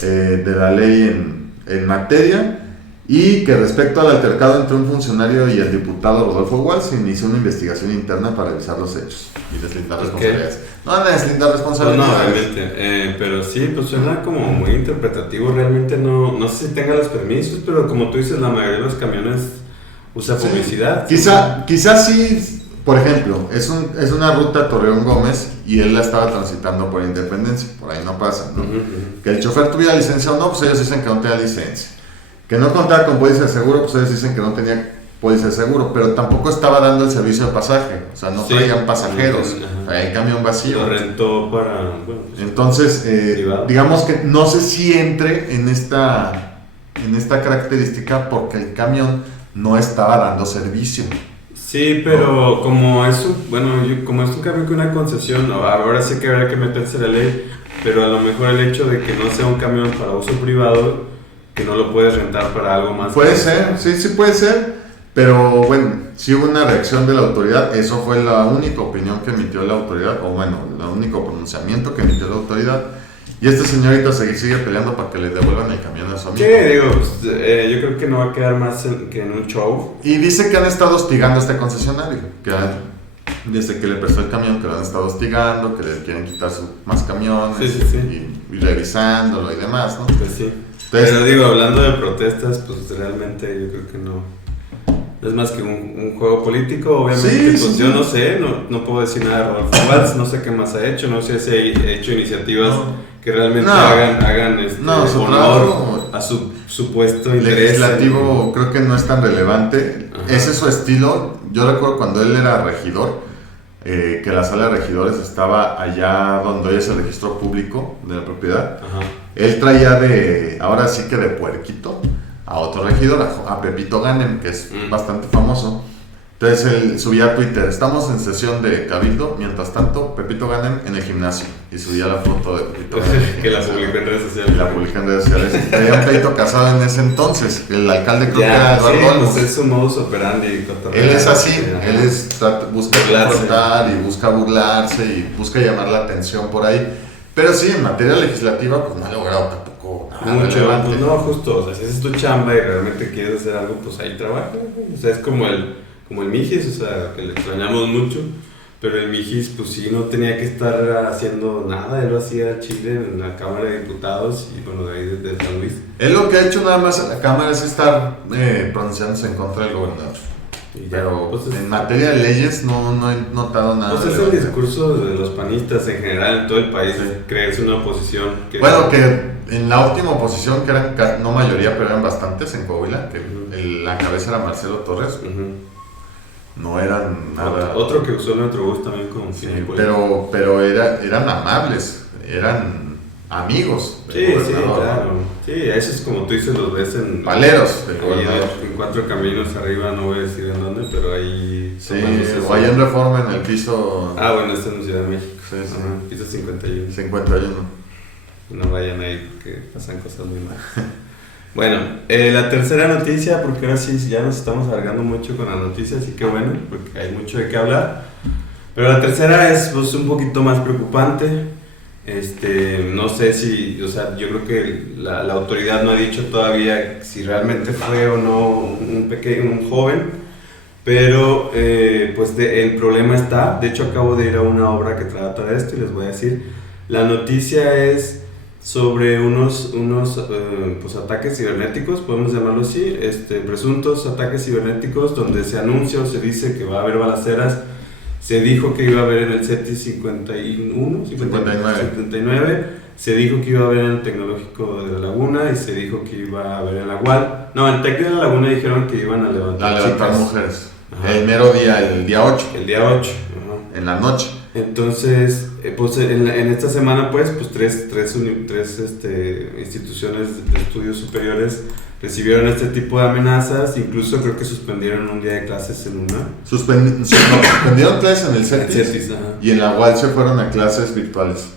de la ley en materia. Y que respecto al altercado entre un funcionario y el diputado Rodolfo Walsh, se inició una investigación interna para revisar los hechos y deslindar responsabilidades. No deslindar responsabilidades. No, obviamente. Pero sí, pues suena como muy interpretativo. Realmente no sé si tenga los permisos, pero como tú dices, la mayoría de los camiones usa publicidad. Quizás sí, por ejemplo, es una ruta Torreón Gómez y él la estaba transitando por Independencia. Por ahí no pasa, ¿no? Que el chofer tuviera licencia o no, pues ellos dicen que no tenía licencia. Que no contaba con póliza de seguro, pues ellos dicen que no tenía póliza de seguro, pero tampoco estaba dando el servicio de pasaje, o sea, no traían pasajeros, traía el camión vacío. Lo rentó para... Entonces, digamos que no sé si entre en esta característica porque el camión no estaba dando servicio. Sí, pero como es un camión con una concesión, ahora sí que habrá que meterse la ley, pero a lo mejor el hecho de que no sea un camión para uso privado, que no lo puedes rentar para algo más. Puede ser, sí puede ser, pero bueno, sí hubo una reacción de la autoridad, eso fue la única opinión que emitió la autoridad, o bueno, el único pronunciamiento que emitió la autoridad, y esta señorita sigue peleando para que le devuelvan el camión a su amigo. Sí, digo, yo creo que no va a quedar más que en un show. Y dice que han estado hostigando a este concesionario, desde que le prestó el camión, que lo han estado hostigando, que le quieren quitar más camiones, y revisándolo y demás, ¿no? Pues sí. Pero digo, hablando de protestas, pues realmente yo creo que no es más que un juego político, obviamente. Yo no sé, no puedo decir nada de Rodolfo Walsh, no sé qué más ha hecho, no sé si ha hecho iniciativas que realmente hagan honor a su supuesto interés legislativo. Creo que no es tan relevante. Ese es su estilo. Yo recuerdo cuando él era regidor, que la sala de regidores estaba allá donde hoy es el registro público de la propiedad. Él traía ahora sí que de puerquito, a otro regidor, a Pepito Ganem, que es bastante famoso, Entonces él subía a Twitter, estamos en sesión de Cabildo, mientras tanto Pepito Ganem en el gimnasio. Y subía la foto de Pepito Ganem. Que la publicó en redes sociales. La publicó en redes sociales. Tenía un pleito casado en ese entonces. El alcalde creo que era Eduardo sí, Olmos. Pues es su modus operandi. Él es así, busca confrontar y busca burlarse y busca llamar la atención por ahí. Pero sí, en materia legislativa, pues no ha logrado tampoco nada relevante. Pues no, justo, o sea, si haces tu chamba y realmente quieres hacer algo, pues ahí trabaja. O sea, es como el Mijis, o sea, que le extrañamos mucho, pero el Mijis, pues sí, no tenía que estar haciendo nada, él lo hacía en Chile, en la Cámara de Diputados, y bueno, de ahí desde San Luis. Él lo que ha hecho nada más en la Cámara es estar pronunciándose en contra del gobernador. Pero pues en materia de leyes no he notado nada. Pues es el discurso de los panistas en general en todo el país, creerse una oposición. Bueno, que en la última oposición, que eran no mayoría, pero eran bastantes en Coahuila, que la cabeza era Marcelo Torres. No eran nada. Otro que usó el Metrobús también como pero eran amables, eran amigos. Sí, claro. Sí, eso es como tú dices, los ves en paleros. En Cuatro Caminos arriba, no voy a decir en dónde, pero ahí. Sí, o ahí en Reforma, en el piso. Bueno, está en Ciudad de México. Sí. Piso 51. 51. No vayan ahí porque pasan cosas muy malas. Bueno, la tercera noticia, porque ahora sí ya nos estamos alargando mucho con las noticias, así que bueno, porque hay mucho de qué hablar. Pero la tercera es pues, un poquito más preocupante. No sé si, o sea, yo creo que la autoridad no ha dicho todavía si realmente fue o no un joven, pero pues el problema está. De hecho, acabo de ir a una obra que trata de esto y les voy a decir. La noticia es sobre unos pues ataques cibernéticos, podemos llamarlo así, presuntos ataques cibernéticos donde se anuncia o se dice que va a haber balaceras. Se dijo que iba a haber en el CETIS 59, se dijo que iba a haber en el Tecnológico de la Laguna y se dijo que iba a haber en la UAL. No, en el Tec de la Laguna dijeron que iban a levantar mujeres. Ajá. El mero día, el día 8. El día 8. En la noche. Entonces, pues en esta semana, pues tres instituciones de estudios superiores recibieron este tipo de amenazas, incluso creo que suspendieron un día de clases en una. Suspendieron clases en el CETIS y en la UAL se fueron a clases virtuales.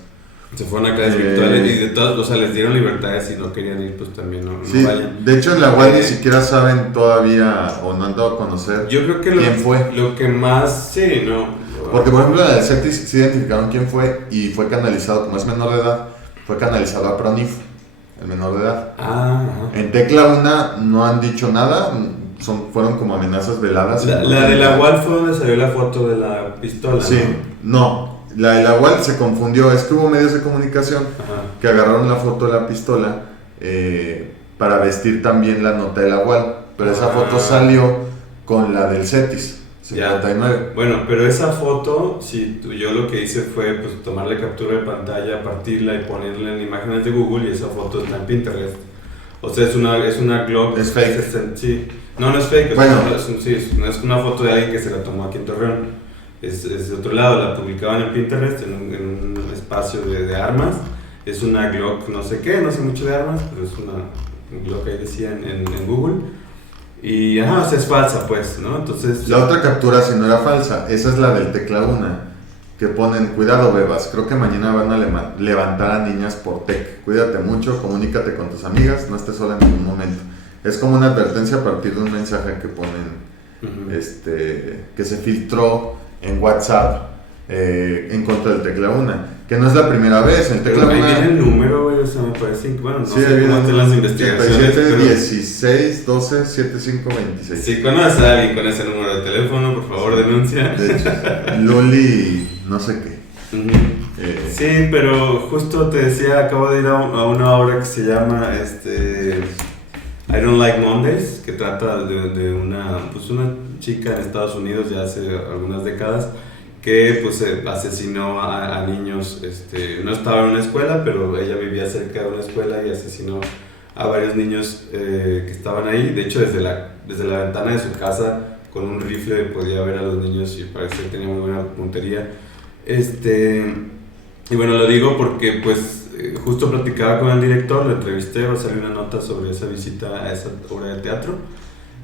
Se fueron a clases virtuales y de todos, o sea, les dieron libertades, si no querían ir, pues también no vayan. De hecho en la UAL ni siquiera saben todavía o no han dado a conocer yo creo que quién fue. Lo que más, sí, no. Porque por ejemplo en el CETIS sí identificaron quién fue y fue canalizado, como es menor de edad, fue canalizado a PRONIF, el menor de edad. En Tecla una no han dicho nada, fueron como amenazas veladas. La de la UAL fue donde salió la foto de la pistola. Sí, no, la de la UAL se confundió, es que hubo medios de comunicación que agarraron la foto de la pistola para vestir también la nota de la UAL, pero esa foto salió con la del CETIS. 59. Bueno, pero esa foto, yo lo que hice fue pues, tomarle captura de pantalla, partirla y ponerla en imágenes de Google y esa foto está en Pinterest. O sea, es una Glock. Es fake. Sí. No es fake. Bueno. No es una foto de alguien que se la tomó aquí en Torreón. Es de otro lado, la publicaban en Pinterest en un espacio de armas. Es una Glock, no sé sé mucho de armas, pero es una Glock ahí decía en Google. Y o sea, es falsa, pues, ¿no? Entonces. La otra captura, si no era falsa, esa es la del Tecla 1, que ponen, cuidado bebas, creo que mañana van a levantar a niñas por TEC. Cuídate mucho, comunícate con tus amigas, no estés sola en ningún momento. Es como una advertencia a partir de un mensaje que ponen, que se filtró en WhatsApp en contra del Tecla 1. Que no es la primera vez, el Tecla 1. Ahí viene el número, güey, o sea, me parece que, bueno, no sí, sé cómo están las investigaciones. 37, 16, 12, 75, 26. Si conoces a alguien con ese número de teléfono, por favor, denuncia. De hecho, Loli, no sé qué. Sí, pero justo te decía, acabo de ir a una obra que se llama I Don't Like Mondays, que trata de una chica en Estados Unidos ya hace algunas décadas que pues asesinó a niños, no estaba en una escuela, pero ella vivía cerca de una escuela y asesinó a varios niños que estaban ahí. De hecho, desde la ventana de su casa con un rifle podía ver a los niños y parece que tenía muy buena puntería. Y bueno, lo digo porque pues justo platicaba con el director, lo entrevisté, va a salir una nota sobre esa visita a esa obra de teatro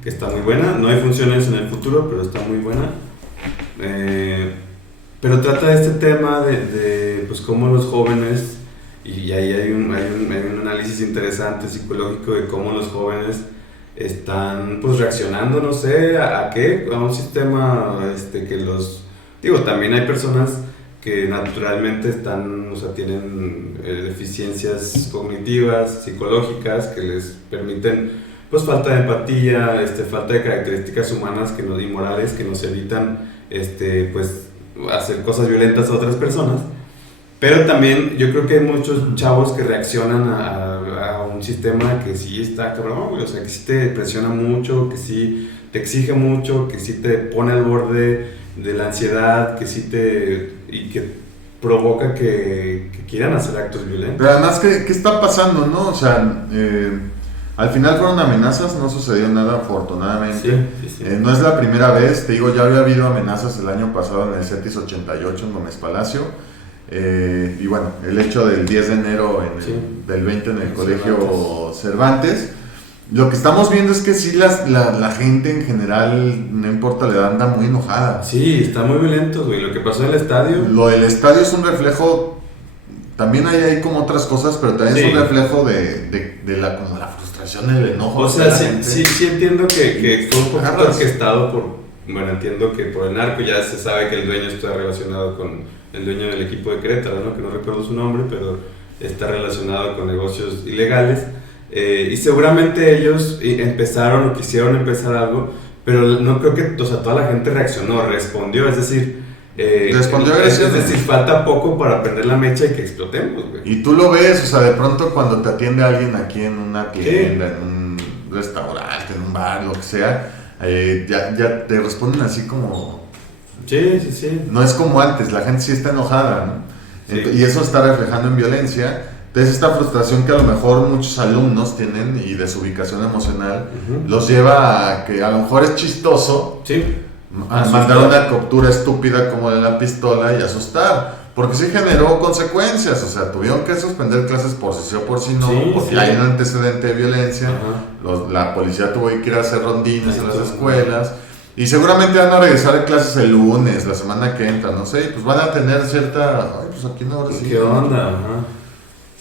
que está muy buena. No hay funciones en el futuro, pero está muy buena. Pero trata este tema de pues cómo los jóvenes, y ahí hay un análisis interesante psicológico de cómo los jóvenes están pues reaccionando, no sé, ¿a qué? A un sistema que los... Digo, también hay personas que naturalmente están, o sea, tienen deficiencias cognitivas, psicológicas, que les permiten, pues, falta de empatía, falta de características humanas y morales que nos evitan, pues, hacer cosas violentas a otras personas. Pero también yo creo que hay muchos chavos que reaccionan a un sistema que sí está cabrón, o sea, que sí te presiona mucho, que sí te exige mucho, que sí te pone al borde de la ansiedad, que sí y que provoca que quieran hacer actos violentos. Pero además, ¿qué está pasando, no? O sea, al final fueron amenazas, no sucedió nada afortunadamente. Sí. No es la primera vez, te digo, ya había habido amenazas el año pasado en el CETIS 88 en Gómez Palacio. Y bueno, el hecho del 10 de enero del 20 en el Colegio Cervantes. Lo que estamos viendo es que sí, la gente en general, no importa la edad, anda muy enojada. Sí, está muy violento, güey. Lo que pasó en el estadio. Lo del estadio es un reflejo, también hay ahí como otras cosas, pero también es un reflejo de como la frustración, el enojo. O sea, sí entiendo que fue un poquito orquestado bueno, entiendo que por el narco ya se sabe que el dueño está relacionado con el dueño del equipo de Querétaro, ¿no? Que no recuerdo su nombre, pero está relacionado con negocios ilegales. Y seguramente ellos empezaron o quisieron empezar algo, pero no creo que, o sea, toda la gente reaccionó, respondió, es decir, respondió es decir, falta poco para prender la mecha y que explotemos, güey. Y tú lo ves, o sea, de pronto cuando te atiende alguien aquí en una tienda, en un restaurante, en un bar, lo que sea, ya te responden así como... Sí. No es como antes, la gente sí está enojada, ¿no? Sí. Y eso está reflejando en violencia. Entonces esta frustración que a lo mejor muchos alumnos tienen y desubicación emocional los lleva a que a lo mejor es chistoso mandar una captura estúpida como de la pistola y asustar, porque sí generó consecuencias, o sea, tuvieron que suspender clases por si sí o por si no, porque hay un antecedente de violencia. La policía tuvo que ir a hacer rondines en las escuelas. Y seguramente van a regresar a clases el lunes, la semana que entra, no sé, pues van a tener cierta... Ay, pues aquí no, ahora sí. ¿Qué onda?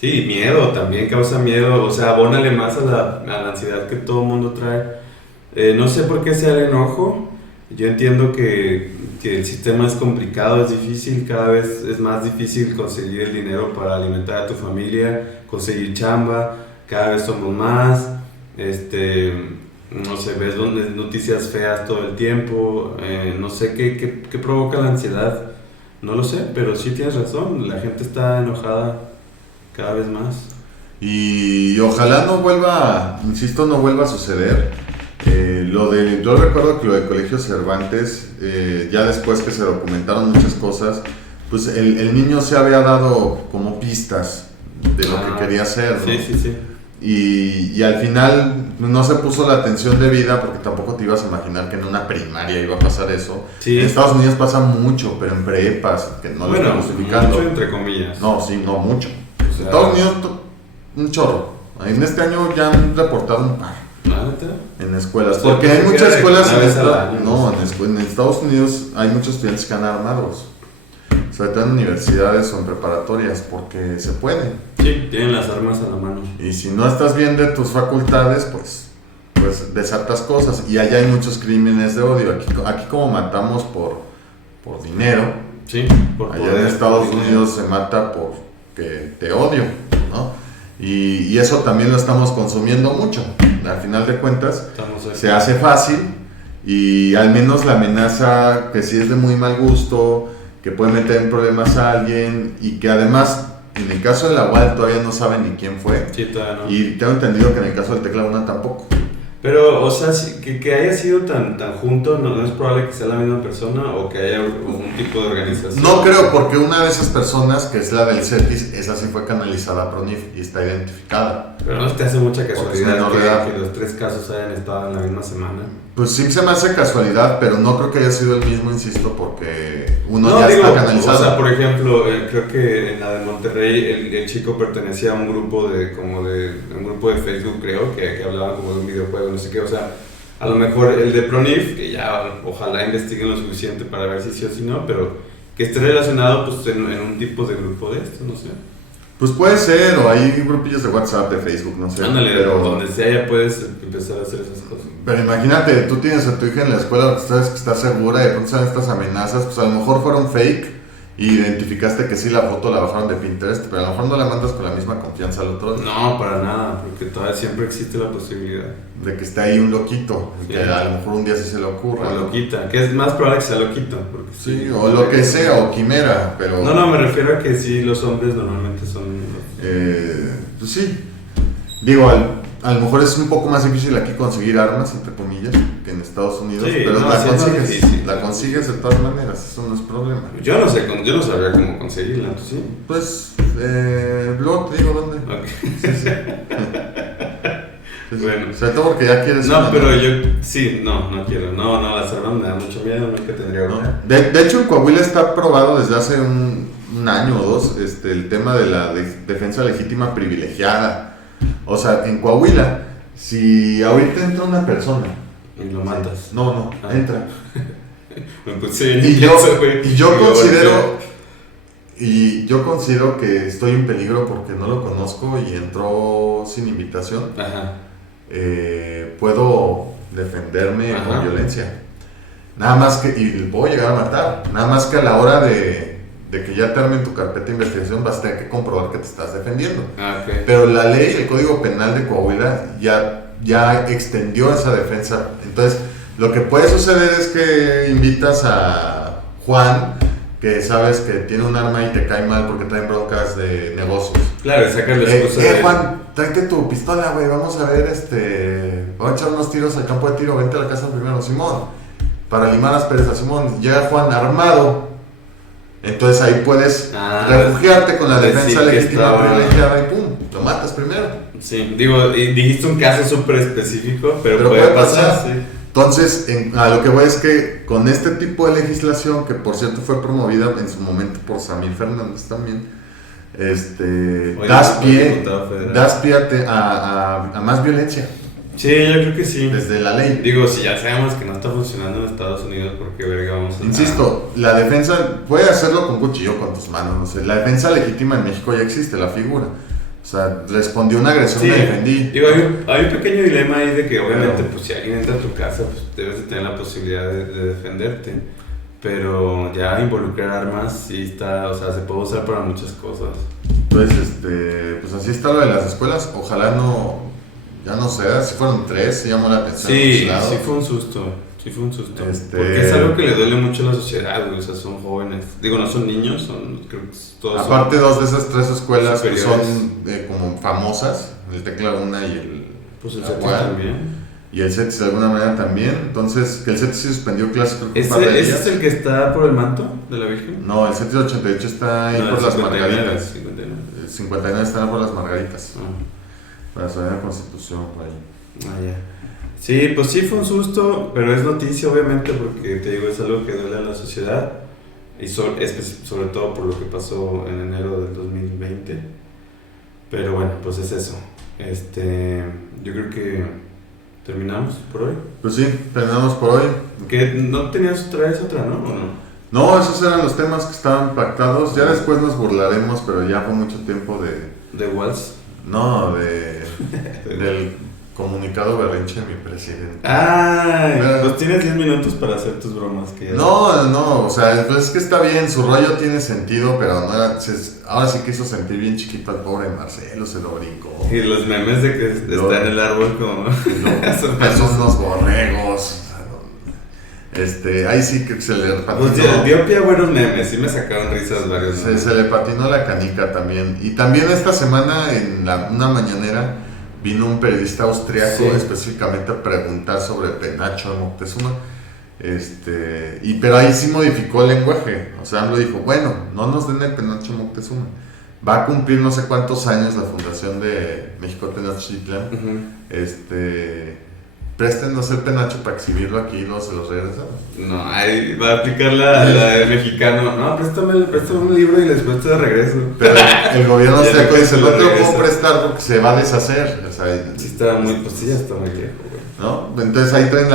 Sí, miedo también causa miedo, o sea, abónale más a la ansiedad que todo el mundo trae. No sé por qué sea el enojo, yo entiendo que el sistema es complicado, es difícil, cada vez es más difícil conseguir el dinero para alimentar a tu familia, conseguir chamba, cada vez somos más, no sé, ves noticias feas todo el tiempo, no sé qué provoca la ansiedad, no lo sé, pero sí tienes razón, la gente está enojada cada vez más. Y ojalá no vuelva, insisto, no vuelva a suceder. Yo recuerdo que lo del Colegio Cervantes, ya después que se documentaron muchas cosas, pues el niño se había dado como pistas de lo que quería hacer, ¿no? Sí. Y al final no se puso la atención debida, porque tampoco te ibas a imaginar que en una primaria iba a pasar eso. Sí. En Estados Unidos pasa mucho, pero en prepas, que no lo estamos justificando. Mucho entre comillas. No, sí, no mucho. O sea, Estados Unidos, un chorro. En este año ya han reportado un par. En escuelas. Porque hay muchas escuelas en Estados Unidos hay muchos estudiantes que han armados. Sobre todo en universidades o en preparatorias, porque se puede. Sí, tienen las armas a la mano. Y si no estás bien de tus facultades, pues desatas cosas. Y allá hay muchos crímenes de odio. Aquí como matamos por dinero, allá en Estados Unidos se mata porque te odio, ¿no? Y eso también lo estamos consumiendo mucho. Al final de cuentas, se hace fácil y al menos la amenaza que sí es de muy mal gusto, que puede meter en problemas a alguien y que además, en el caso de la UAL todavía no saben ni quién fue. Sí, todavía no. Y tengo entendido que en el caso del Tecla Una tampoco. Pero, o sea, que haya sido tan junto, no es probable que sea la misma persona o que haya un tipo de organización. No creo, porque una de esas personas, que es la del CETIS, esa sí fue canalizada a PRONIF y está identificada. Pero no te hace mucha casualidad que los 3 casos hayan estado en la misma semana. Pues sí se me hace casualidad, pero no creo que haya sido el mismo, insisto, porque uno ya está canalizado. O sea, por ejemplo, creo que en la de Monterrey el chico pertenecía a un grupo de Facebook, creo, que hablaba como de un videojuego, no sé qué, o sea, A lo mejor el de Pronif, que ya ojalá investiguen lo suficiente para ver si sí o si no, pero que esté relacionado pues en un tipo de grupo de estos, no sé. Pues puede ser, o hay grupillos de WhatsApp, de Facebook, no sé. Ándale, pero donde sea ya puedes empezar a hacer esas cosas. Pero imagínate, tú tienes a tu hija en la escuela, sabes que está segura, y de pronto salen estas amenazas, pues a lo mejor fueron fake, y identificaste que sí la foto la bajaron de Pinterest, pero a lo mejor no la mandas con la misma confianza al otro. No, para nada, porque todavía siempre existe la posibilidad. De que esté ahí un loquito, Sí. que a lo mejor un día sí se le ocurra. O loquita, que es más probable que sea loquito. Porque Sí, o lo que sea, o quimera, pero... No, me refiero a que sí, los hombres normalmente son... pues sí. Digo, a lo mejor es un poco más difícil aquí conseguir armas, entre comillas, que en Estados Unidos, Sí, pero no, la sí es más consigues, difícil. la consigues de todas maneras, eso no es problema. Yo no sé, yo no sabría cómo conseguirla, ¿tú sí? Pues, luego te digo dónde. Ok. Sí, sí. Sí, sí. Bueno. Sobre todo porque ya quieres No, una, pero yo, sí, no quiero. No, las armas me da mucho miedo, no es que tendría ¿no? una. De hecho, en Coahuila está aprobado desde hace un año o dos el tema de la defensa legítima privilegiada. O sea, en Coahuila, si ahorita entra una persona... Y lo matas. No, Ah. entra. Me puse bien Y intenso, güey. yo luego considero... Y yo considero que estoy en peligro porque no lo conozco y entró sin invitación. Ajá. Puedo defenderme Ajá. con violencia. Nada más que, y puedo llegar a matar. Nada más que a la hora de que ya te armen tu carpeta de investigación vas a tener que comprobar que te estás defendiendo. Ah, ok. Pero la ley, el Código Penal de Coahuila ya extendió esa defensa. Entonces, lo que puede suceder es que invitas a Juan, que sabes que tiene un arma y te cae mal porque traen broncas de negocios. Claro, sacar la excusa de... Juan, tráete tu pistola, güey, vamos a ver, vamos a echar unos tiros al campo de tiro, vente a la casa primero, Simón, para limar las perezas, Simón. Llega Juan armado, entonces ahí puedes refugiarte con la defensa legítima privilegiada y pum, lo matas primero. Sí, digo, y dijiste un caso súper específico, pero puede pasar, sí. Entonces, a lo que voy es que con este tipo de legislación, que por cierto fue promovida en su momento por Samir Fernández también, das pie a más violencia. Sí, yo creo que sí. Desde la ley. Digo, si ya sabemos que no está funcionando en Estados Unidos, ¿por qué verga vamos a...? Insisto, la defensa, puede hacerlo con cuchillo, con tus manos, no sé. La defensa legítima en México ya existe, la figura. O sea, respondió una agresión, sí, me defendí. Digo, hay un pequeño dilema ahí de que obviamente, pues si alguien entra a tu casa, pues debes de tener la posibilidad de defenderte. Pero ya involucrar armas sí está, o sea, se puede usar para muchas cosas. Entonces, pues así está lo de las escuelas. Ojalá ya no sea, si fueron 3, se llamó la atención. Sí fue un susto. Porque es algo que le duele mucho a la sociedad, güey, o sea, son jóvenes. Digo, no son niños, creo que todos aparte, 2 de esas 3 escuelas que son superiores. como famosas, el Tecla Una y el... Pues el CETIS también. Y el CETIS de alguna manera también. Entonces, que el CETIS sí suspendió clases. ¿Ese es el que está por el manto de la Virgen? No, el CETIS 88 está ahí por las Margaritas. 59 está por las Margaritas. Para saber la Constitución, por ahí. Ya. Sí, pues sí fue un susto, pero es noticia obviamente porque te digo, es algo que duele a la sociedad y sobre todo por lo que pasó en enero del 2020. Pero bueno, pues es eso. Yo creo que terminamos por hoy. Pues sí, terminamos por hoy. ¿Qué? ¿No tenías otra vez otra, no? ¿O no? No, esos eran los temas que estaban pactados. Ya después nos burlaremos, pero ya fue mucho tiempo ¿De Waltz? No, del comunicado berrinche de mi presidente. Pues tienes 10 minutos para hacer tus bromas. No, o sea, pues es que está bien, su rollo tiene sentido, pero no era, ahora sí que hizo sentir bien chiquito al pobre Marcelo, se lo brincó. Y los memes de que está en el árbol como... son unos borregos. Ahí sí que se le patinó. Pues dio pie a buenos memes, sí me sacaron risas varios. Se le patinó la canica también. Y también esta semana en una mañanera vino un periodista austriaco específicamente a preguntar sobre Penacho de Moctezuma. Pero ahí sí modificó el lenguaje. O sea, AMLO dijo, bueno, no nos den el Penacho de Moctezuma. Va a cumplir no sé cuántos años la fundación de México Tenochtitlan. préstenos el penacho para exhibirlo aquí y luego se los regresamos. No, ahí va a aplicar la de mexicano. No, préstame un libro y después te lo regreso. Pero el gobierno Ya se dice, no te lo puedo regresa. prestar porque se va a deshacer. O sea, Sí, está muy, pues sí, ya está muy viejo, güey. ¿no? Entonces ahí traen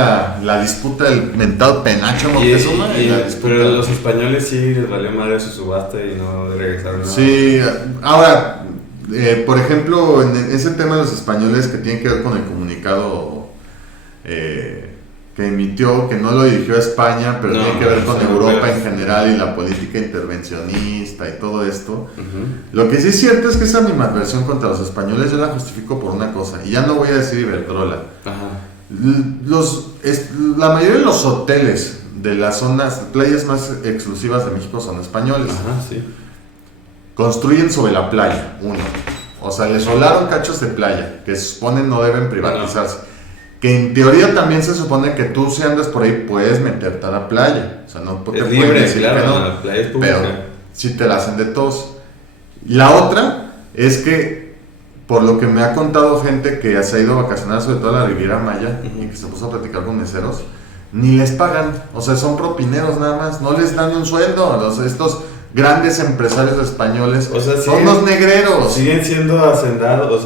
la disputa del mentado penacho Moctezuma y la disputa. Pero los españoles sí les valió madre su subasta y no regresaron nada. Sí, ahora, por ejemplo, en ese tema de los españoles que tiene que ver con el comunicado que emitió, que no lo dirigió a España, pero No, tiene que ver no, con sí, Europa no, en general y la política intervencionista y todo esto. Ujú. Lo que sí es cierto es que esa animadversión contra los españoles yo la justifico por una cosa, y ya no voy a decir Iberdrola. Ajá. La mayoría de los hoteles de las zonas, playas más exclusivas de México son españoles. Ajá, sí. Construyen sobre la playa, uno. O sea, les rolaron cachos de playa, que se supone no deben privatizarse. Que en teoría también se supone que tú si andas por ahí puedes meterte a la playa. O sea, no te Es pueden libre, decir claro, que no. la playa es pública. Pero si te la hacen de todos. La otra es que, por lo que me ha contado gente que se ha ido a vacacionar, sobre todo a la Riviera Maya, y que se puso a platicar con meseros, ni les pagan. O sea, son propineros nada más, no les dan un sueldo. Estos grandes empresarios españoles O sea, son los negreros. Siguen siendo hacendarios.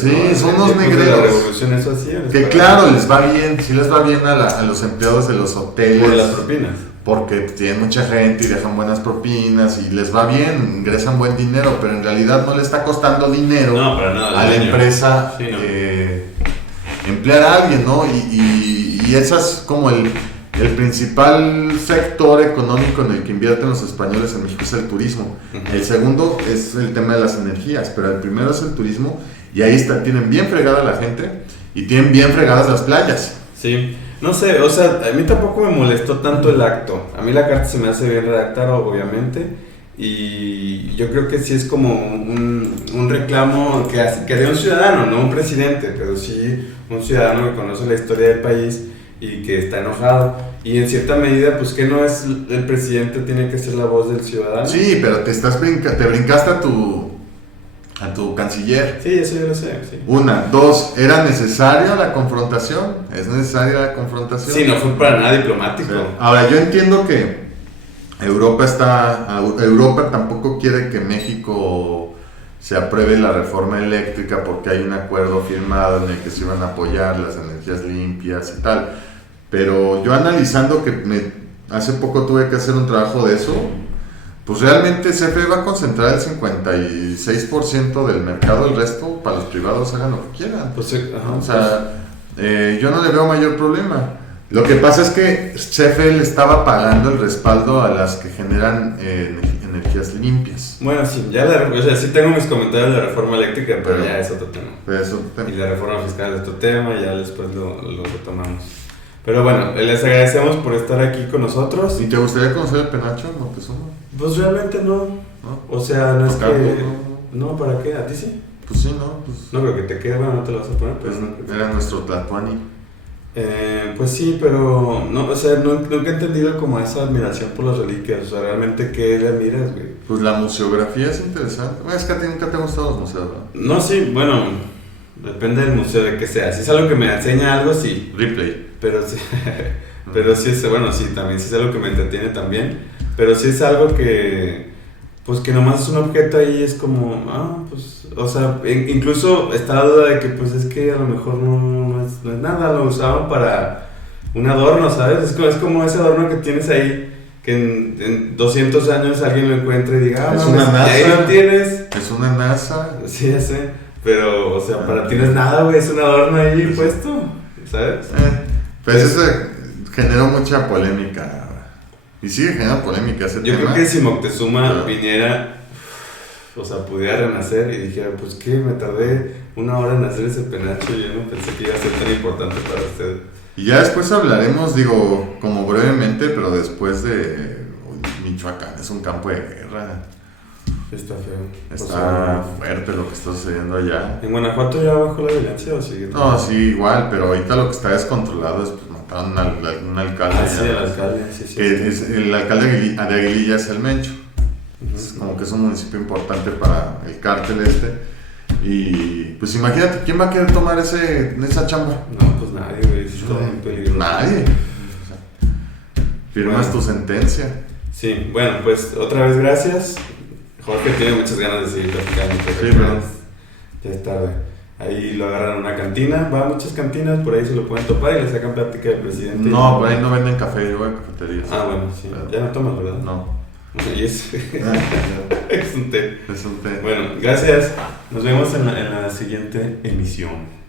Sí, ¿no? son En los tiempos de negreros. La revolución, eso hacían. Que claro, les va bien, sí les va bien a los empleados de los hoteles. Por las propinas. Porque tienen mucha gente y dejan buenas propinas y les va bien, ingresan buen dinero, pero en realidad no le está costando dinero No, para nada. a la empresa Sí, no. emplear a alguien, ¿no? Y ese es como el principal sector económico en el que invierten los españoles en México es el turismo. Ujú. El segundo es el tema de las energías, pero el primero es el turismo y ahí tienen bien fregada la gente y tienen bien fregadas las playas. Sí, no sé, o sea, a mí tampoco me molestó tanto el acto. A mí la carta se me hace bien redactada, obviamente, y yo creo que sí es como un reclamo que haría un ciudadano, no un presidente, pero sí un ciudadano que conoce la historia del país y que está enojado. Y en cierta medida, pues que no es el presidente, tiene que ser la voz del ciudadano. Sí, pero te brincaste a tu canciller. Sí, eso yo lo sé, sí. Una, dos, ¿era necesaria la confrontación? ¿Es necesaria la confrontación? Sí, no fue para nada diplomático. Sí. Ahora, yo entiendo que Europa tampoco quiere que México se apruebe la reforma eléctrica porque hay un acuerdo firmado en el que se iban a apoyar las energías limpias y tal. Pero yo analizando que hace poco tuve que hacer un trabajo de eso, pues realmente CFE va a concentrar el 56% del mercado, el resto para los privados hagan lo que quieran. Pues, ajá, O sea, yo no le veo mayor problema. Lo que pasa es que CFE le estaba pagando el respaldo a las que generan energías limpias. bueno, sí, o sea, sí tengo mis comentarios de la reforma eléctrica, pero ya es otro tema. Y la reforma fiscal es otro tema, ya después lo retomamos. Pero bueno, les agradecemos por estar aquí con nosotros. ¿Y te gustaría conocer el penacho Moctezuma? Pues realmente no. ¿No? O sea, no es Tocarlo, que... ¿no? No, ¿para qué? ¿A ti sí? Pues sí, ¿no? Pues, No creo que te quede, bueno, no te lo vas a poner, pues no creo que- era nuestro Tlatuani. Pues sí, pero no, o sea, nunca he entendido como esa admiración por las reliquias. O sea, realmente, ¿qué le admiras, güey? Pues la museografía es interesante. Bueno, es que a ti nunca te han gustado los museos, ¿verdad? No, sí, bueno, depende del museo de que sea. Si es algo que me enseña algo, sí. Ripley. Pero sí, pero sí es, bueno, sí, también sí es algo que me entretiene también. Pero sí es algo que, pues que nomás es un objeto ahí, es como, pues, o sea, incluso está la duda de que, pues es que a lo mejor no es nada, lo usaban para un adorno, ¿sabes? Es como ese adorno que tienes ahí, que en 200 años alguien lo encuentre y diga, Es no, una y NASA. ahí lo tienes. Es una NASA. Sí, ya sé, pero, o sea, para ti no es nada, güey, es un adorno ahí puesto, ¿sabes? Pues eso generó mucha polémica. Y sigue generando polémica ese Yo tema. creo que si Moctezuma Claro. viniera, o sea, pudiera renacer y dijera, pues que me tardé 1 hora en hacer ese penacho y yo no pensé que iba a ser tan importante para usted. Y ya después hablaremos, digo, como brevemente, pero después de Michoacán. Es un campo de guerra. Está feo. Está fuerte lo que está sucediendo allá. ¿En Guanajuato ya bajó la violencia o sigue? No, sí, igual, pero ahorita lo que está descontrolado es pues mataron a un alcalde. Ah, sí, ya, el alcalde, sí, sí. que el alcalde de Aguililla es el Mencho. Es como que es un municipio importante para el cártel este. Y pues imagínate, ¿quién va a querer tomar esa chamba? No, pues pues nadie, güey. Es todo muy peligroso. Nadie. Firmas tu sentencia. Sí, bueno, pues otra vez gracias. Jorge tiene muchas ganas de seguir platicando. Sí, pero ya es tarde. Ahí lo agarran a una cantina. Va a muchas cantinas, por ahí se lo pueden topar y le sacan plática del presidente. No, por ahí no venden café, yo voy a cafeterías. Ah, bueno, sí. Pero ya no tomas, ¿verdad? No. Y es un té. Es un té. Bueno, gracias. Nos vemos en la siguiente emisión.